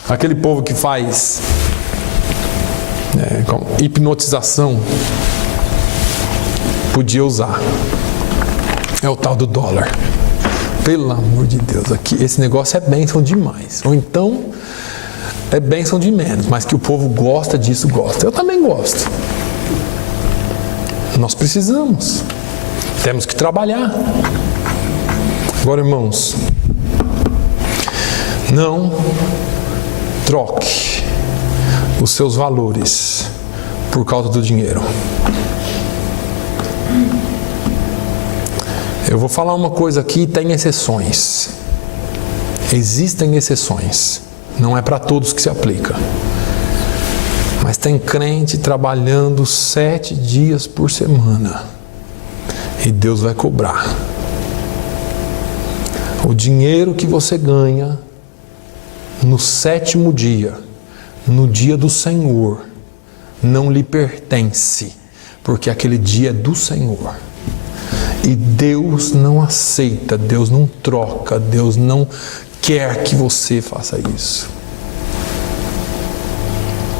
aquele povo que faz hipnotização podia usar. É o tal do dólar. Pelo amor de Deus, aqui esse negócio é bênção demais. Ou então é bênção de menos, mas que o povo gosta disso, gosta. Eu também gosto. Nós precisamos. Temos que trabalhar. Agora, irmãos, não troque os seus valores por causa do dinheiro. Eu vou falar uma coisa aqui, tem exceções. Existem exceções. Não é para todos que se aplica. Mas tem crente trabalhando 7 dias por semana. E Deus vai cobrar. O dinheiro que você ganha no 7º dia, no dia do Senhor, não lhe pertence, porque aquele dia é do Senhor. E Deus não aceita, Deus não troca, Deus não quer que você faça isso.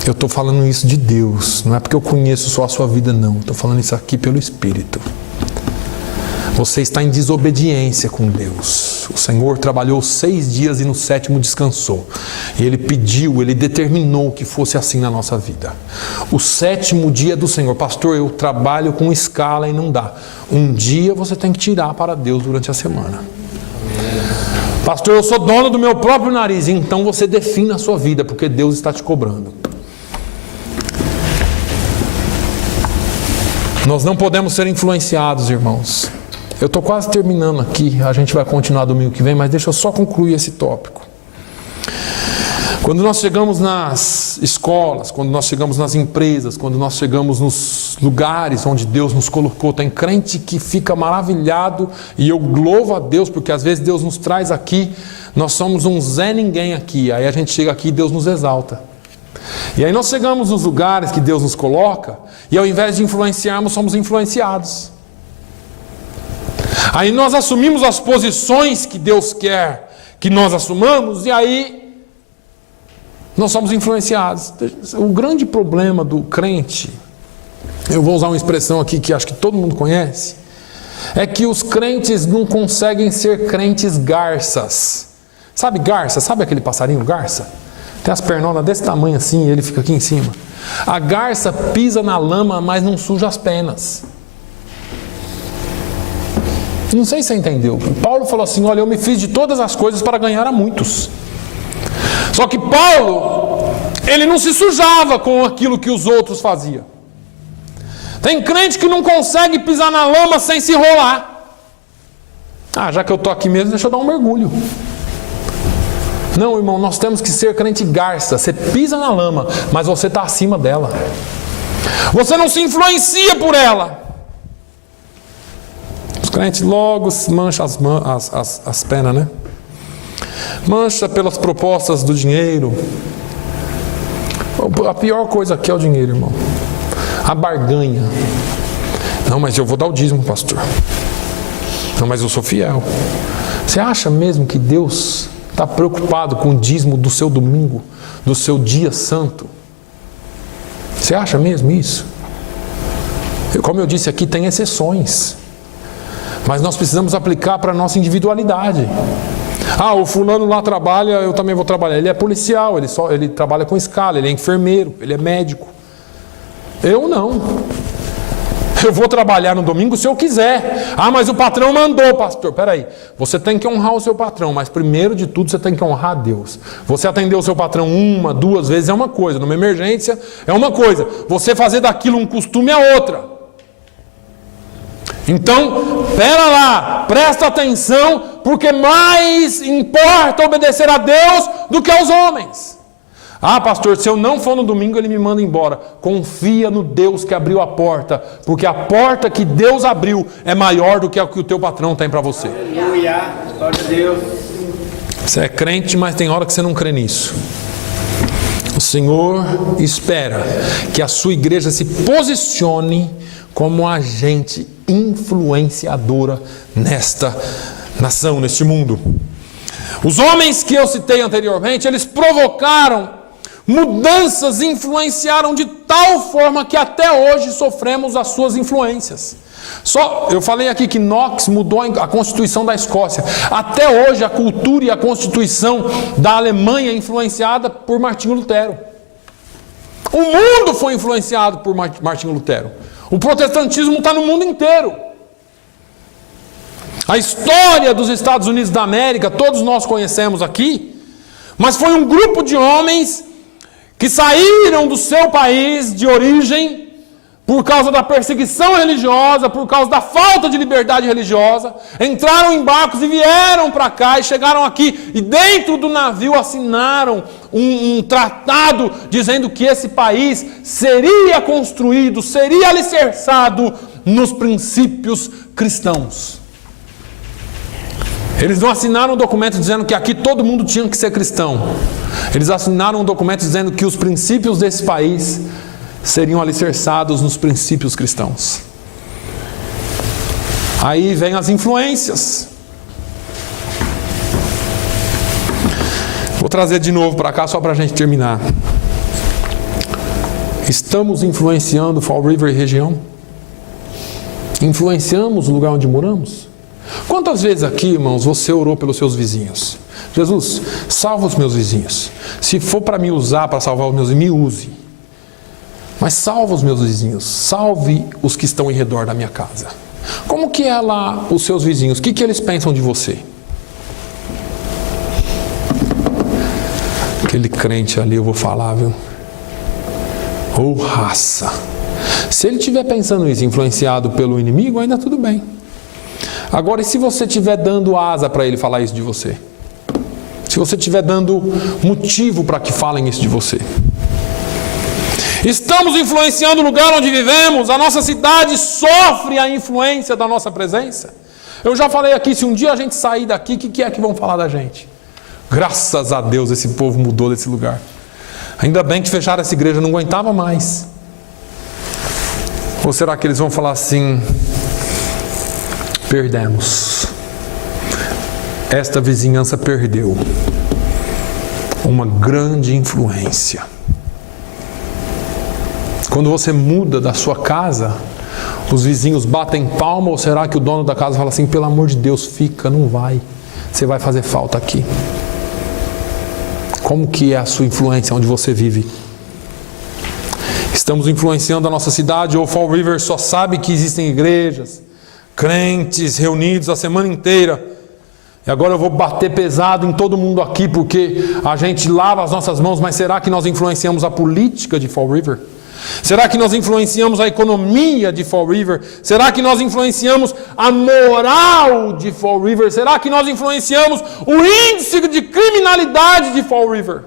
Eu estou falando isso de Deus, não é porque eu conheço só a sua vida, não. Estou falando isso aqui pelo Espírito. Você está em desobediência com Deus. O Senhor trabalhou 6 dias e no 7º descansou. E Ele pediu, Ele determinou que fosse assim na nossa vida. O 7º dia do Senhor. Pastor, eu trabalho com escala e não dá. Um dia você tem que tirar para Deus durante a semana. Pastor, eu sou dono do meu próprio nariz. Então você define a sua vida, porque Deus está te cobrando. Nós não podemos ser influenciados, irmãos. Eu estou quase terminando aqui, a gente vai continuar domingo que vem, mas deixa eu só concluir esse tópico. Quando nós chegamos nas escolas, quando nós chegamos nas empresas, quando nós chegamos nos lugares onde Deus nos colocou, tem crente que fica maravilhado, e eu louvo a Deus, porque às vezes Deus nos traz aqui, nós somos um Zé Ninguém aqui, aí a gente chega aqui e Deus nos exalta. E aí nós chegamos nos lugares que Deus nos coloca, e ao invés de influenciarmos, somos influenciados. Aí nós assumimos as posições que Deus quer que nós assumamos, e aí nós somos influenciados. O grande problema do crente, eu vou usar uma expressão aqui que acho que todo mundo conhece, é que os crentes não conseguem ser crentes garças. Sabe garça? Sabe aquele passarinho garça? Tem as pernonas desse tamanho assim e ele fica aqui em cima. A garça pisa na lama, mas não suja as penas. Não sei se você entendeu. Paulo falou assim, olha, eu me fiz de todas as coisas para ganhar a muitos. Só que Paulo, ele não se sujava com aquilo que os outros faziam. Tem crente que não consegue pisar na lama sem se rolar. Ah, já que eu estou aqui mesmo, deixa eu dar um mergulho. Não, irmão, nós temos que ser crente garça. Você pisa na lama, mas você está acima dela. Você não se influencia por ela. Os crentes logo mancham as penas, né? Mancha pelas propostas do dinheiro. A pior coisa aqui é o dinheiro, irmão. A barganha. Não, mas eu vou dar o dízimo, pastor. Não, mas eu sou fiel. Você acha mesmo que Deus está preocupado com o dízimo do seu domingo, do seu dia santo? Você acha mesmo isso? Como eu disse aqui, tem exceções. Mas nós precisamos aplicar para a nossa individualidade. Ah, o fulano lá trabalha, eu também vou trabalhar. Ele é policial, ele trabalha com escala, ele é enfermeiro, ele é médico. Eu não. Eu vou trabalhar no domingo se eu quiser. Ah, mas o patrão mandou, pastor. Peraí, você tem que honrar o seu patrão, mas primeiro de tudo você tem que honrar a Deus. Você atender o seu patrão 1, 2 vezes é uma coisa, numa emergência é uma coisa. Você fazer daquilo um costume é outra. Então, pera lá, presta atenção, porque mais importa obedecer a Deus do que aos homens. Ah, pastor, se eu não for no domingo, ele me manda embora. Confia no Deus que abriu a porta, porque a porta que Deus abriu é maior do que a que o teu patrão tem para você. Aleluia, glória a Deus. Você é crente, mas tem hora que você não crê nisso. O Senhor espera que a sua igreja se posicione como agente influenciadora nesta nação, neste mundo. Os homens que eu citei anteriormente, eles provocaram mudanças, influenciaram de tal forma que até hoje sofremos as suas influências. Eu falei aqui que Knox mudou a Constituição da Escócia. Até hoje a cultura e a Constituição da Alemanha é influenciada por Martinho Lutero. O mundo foi influenciado por Martinho Lutero. O protestantismo está no mundo inteiro. A história dos Estados Unidos da América, todos nós conhecemos aqui, mas foi um grupo de homens que saíram do seu país de origem por causa da perseguição religiosa, por causa da falta de liberdade religiosa, entraram em barcos e vieram para cá e chegaram aqui e dentro do navio assinaram um tratado dizendo que esse país seria construído, seria alicerçado nos princípios cristãos. Eles não assinaram um documento dizendo que aqui todo mundo tinha que ser cristão. Eles assinaram um documento dizendo que os princípios desse país seriam alicerçados nos princípios cristãos. Aí vem as influências. Vou trazer de novo para cá só para a gente terminar. Estamos influenciando Fall River e região? Influenciamos o lugar onde moramos? Quantas vezes aqui, irmãos, você orou pelos seus vizinhos? Jesus, salva os meus vizinhos. Se for para me usar para salvar os meus vizinhos, me use. Mas salva os meus vizinhos, salve os que estão em redor da minha casa. Como que é lá os seus vizinhos? O que eles pensam de você? Aquele crente ali, eu vou falar, viu? Ou raça. Se ele estiver pensando isso, influenciado pelo inimigo, ainda tudo bem. Agora, e se você estiver dando asa para ele falar isso de você? Se você estiver dando motivo para que falem isso de você. Estamos influenciando o lugar onde vivemos. A nossa cidade sofre a influência da nossa presença. Eu já falei aqui, se um dia a gente sair daqui, o que é que vão falar da gente? Graças a Deus esse povo mudou desse lugar. Ainda bem que fecharam essa igreja, não aguentava mais. Ou será que eles vão falar assim: perdemos. Esta vizinhança perdeu uma grande influência. Quando você muda da sua casa, os vizinhos batem palma, ou será que o dono da casa fala assim: pelo amor de Deus, fica, não vai, você vai fazer falta aqui? Como que é a sua influência onde você vive? Estamos influenciando a nossa cidade, ou Fall River só sabe que existem igrejas, crentes reunidos a semana inteira? E agora eu vou bater pesado em todo mundo aqui, porque a gente lava as nossas mãos, mas será que nós influenciamos a política de Fall River? Será que nós influenciamos a economia de Fall River? Será que nós influenciamos a moral de Fall River? Será que nós influenciamos o índice de criminalidade de Fall River?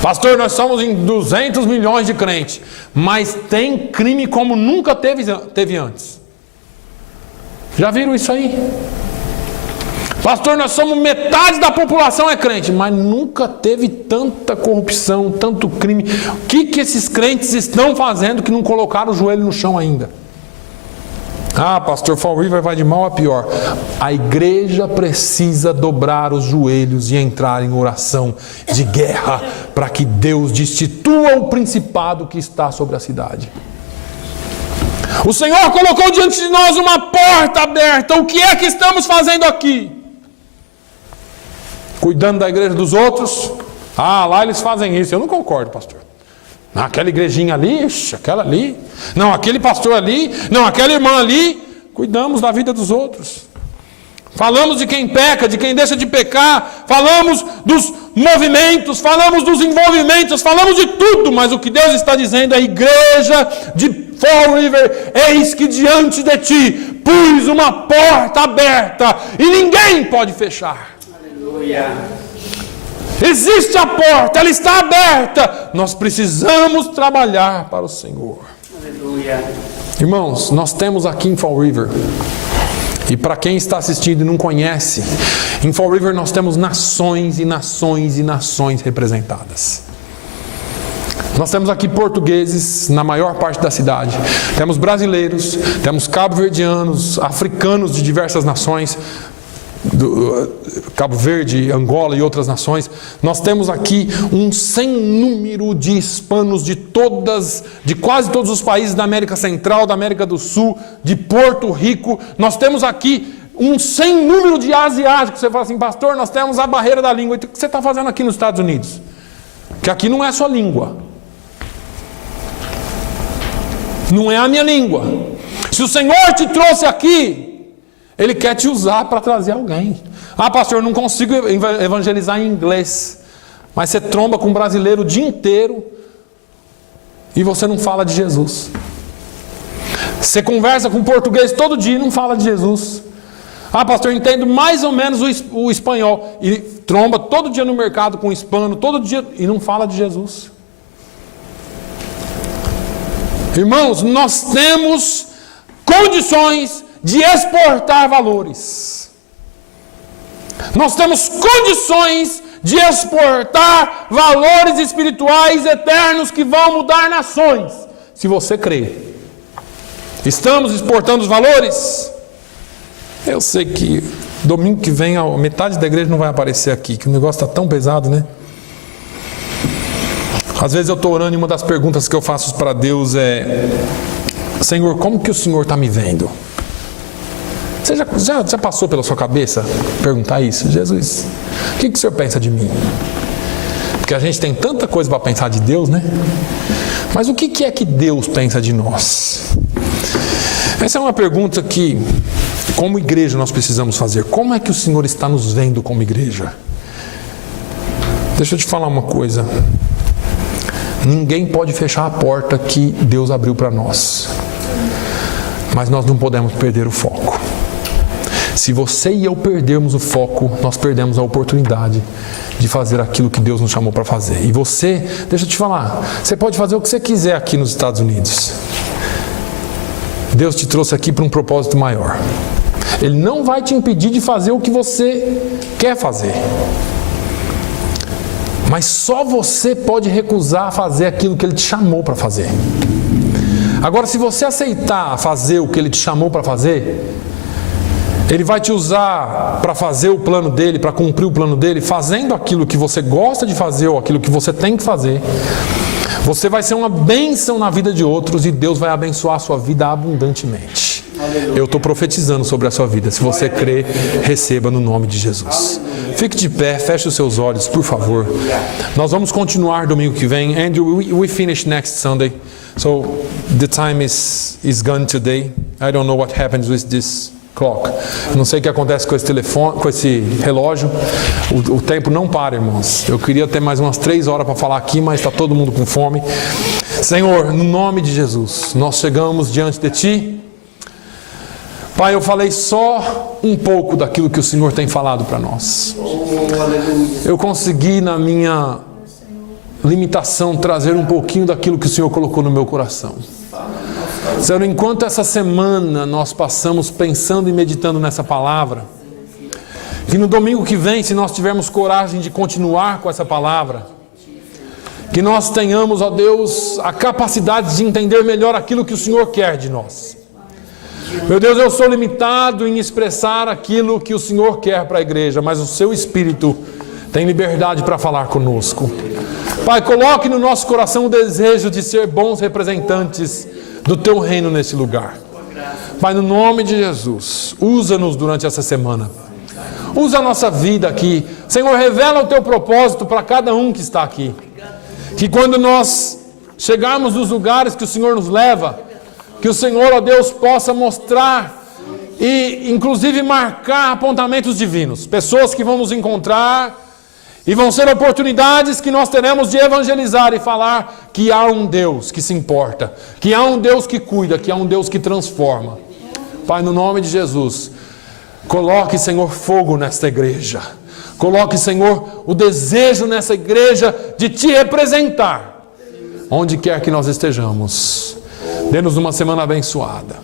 Pastor, nós somos em 200 milhões de crentes, mas tem crime como nunca teve antes. Já viram isso aí? Pastor, nós somos metade da população é crente, mas nunca teve tanta corrupção, tanto crime. O que esses crentes estão fazendo que não colocaram o joelho no chão ainda? Ah, pastor, Fall River vai de mal a pior. A igreja precisa dobrar os joelhos e entrar em oração de guerra para que Deus destitua o principado que está sobre a cidade. O Senhor colocou diante de nós uma porta aberta. O que é que estamos fazendo aqui? Cuidando da igreja dos outros? Ah, lá eles fazem isso. Eu não concordo, pastor. Não, aquela igrejinha ali, aquela ali. Não, aquele pastor ali. Não, aquela irmã ali. Cuidamos da vida dos outros. Falamos de quem peca, de quem deixa de pecar. Falamos dos movimentos, falamos dos envolvimentos, falamos de tudo. Mas o que Deus está dizendo é: igreja de Fall River, eis que diante de ti pus uma porta aberta e ninguém pode fechar. Existe a porta, ela está aberta. Nós precisamos trabalhar para o Senhor. Aleluia. Irmãos, nós temos aqui em Fall River, e para quem está assistindo e não conhece, em Fall River nós temos nações e nações e nações representadas. Nós temos aqui portugueses na maior parte da cidade, temos brasileiros, temos cabo-verdianos, africanos de diversas nações, do Cabo Verde, Angola e outras nações. Nós temos aqui um sem número de hispanos de quase todos os países da América Central, da América do Sul, de Porto Rico. Nós temos aqui um sem número de asiáticos. Você fala assim: pastor, nós temos a barreira da língua. O que você está fazendo aqui nos Estados Unidos? Que aqui não é só língua. Não é a minha língua. Se o Senhor te trouxe aqui, Ele quer te usar para trazer alguém. Ah, pastor, eu não consigo evangelizar em inglês. Mas você tromba com um brasileiro o dia inteiro e você não fala de Jesus. Você conversa com um português todo dia e não fala de Jesus. Ah, pastor, eu entendo mais ou menos o espanhol. E tromba todo dia no mercado com um hispano, todo dia, e não fala de Jesus. Irmãos, nós temos condições de exportar valores. Nós temos condições de exportar valores espirituais eternos que vão mudar nações, se você crer. Estamos exportando os valores? Eu sei que domingo que vem a metade da igreja não vai aparecer aqui, que o negócio está tão pesado, né? Às vezes eu estou orando e uma das perguntas que eu faço para Deus é: Senhor, como que o Senhor está me vendo? Você já passou pela sua cabeça perguntar isso? Jesus, o que o Senhor pensa de mim? Porque a gente tem tanta coisa para pensar de Deus, né? Mas o que é que Deus pensa de nós? Essa é uma pergunta que, como igreja, nós precisamos fazer. Como é que o Senhor está nos vendo como igreja? Deixa eu te falar uma coisa. Ninguém pode fechar a porta que Deus abriu para nós. Mas nós não podemos perder o foco. Se você e eu perdermos o foco, nós perdemos a oportunidade de fazer aquilo que Deus nos chamou para fazer. E você, deixa eu te falar, você pode fazer o que você quiser aqui nos Estados Unidos. Deus te trouxe aqui para um propósito maior. Ele não vai te impedir de fazer o que você quer fazer. Mas só você pode recusar fazer aquilo que Ele te chamou para fazer. Agora, se você aceitar fazer o que Ele te chamou para fazer, Ele vai te usar para fazer o plano dEle, para cumprir o plano dEle, fazendo aquilo que você gosta de fazer ou aquilo que você tem que fazer. Você vai ser uma bênção na vida de outros e Deus vai abençoar a sua vida abundantemente. Aleluia. Eu estou profetizando sobre a sua vida. Se você crê, receba no nome de Jesus. Aleluia. Fique de pé, feche os seus olhos, por favor. Nós vamos continuar domingo que vem. Andrew, we finish next Sunday. So the time is gone today. I don't know what happens with this clock. Não sei o que acontece com esse telefone, com esse relógio. O tempo não para, irmãos. Eu queria ter mais umas 3 horas para falar aqui, mas está todo mundo com fome. Senhor, no nome de Jesus, nós chegamos diante de Ti. Pai, eu falei só um pouco daquilo que o Senhor tem falado para nós. Eu consegui, na minha limitação, trazer um pouquinho daquilo que o Senhor colocou no meu coração. Senhor, enquanto essa semana nós passamos pensando e meditando nessa palavra, que no domingo que vem, se nós tivermos coragem de continuar com essa palavra, que nós tenhamos, ó Deus, a capacidade de entender melhor aquilo que o Senhor quer de nós. Meu Deus, eu sou limitado em expressar aquilo que o Senhor quer para a igreja, mas o Seu Espírito tem liberdade para falar conosco. Pai, coloque no nosso coração o desejo de ser bons representantes do Teu reino nesse lugar. Pai, no nome de Jesus, usa-nos durante essa semana. Usa a nossa vida aqui. Senhor, revela o Teu propósito para cada um que está aqui. Que quando nós chegarmos nos lugares que o Senhor nos leva, que o Senhor, ó Deus, possa mostrar e inclusive marcar apontamentos divinos. Pessoas que vão nos encontrar e vão ser oportunidades que nós teremos de evangelizar e falar que há um Deus que se importa, que há um Deus que cuida, que há um Deus que transforma. Pai, no nome de Jesus, coloque, Senhor, fogo nesta igreja. Coloque, Senhor, o desejo nessa igreja de Te representar, onde quer que nós estejamos. Dê-nos uma semana abençoada.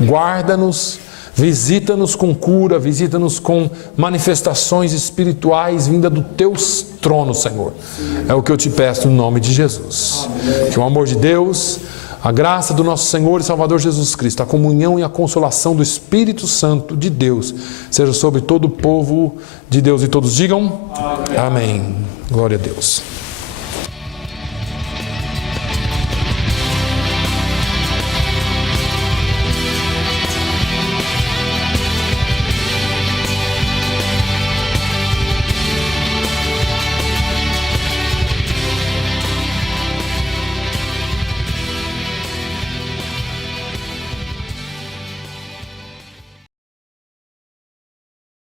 Guarda-nos, visita-nos com cura, visita-nos com manifestações espirituais vinda do Teu trono, Senhor. É o que eu Te peço no nome de Jesus. Que o amor de Deus, a graça do nosso Senhor e Salvador Jesus Cristo, a comunhão e a consolação do Espírito Santo de Deus, seja sobre todo o povo de Deus. E todos digam amém. Glória a Deus.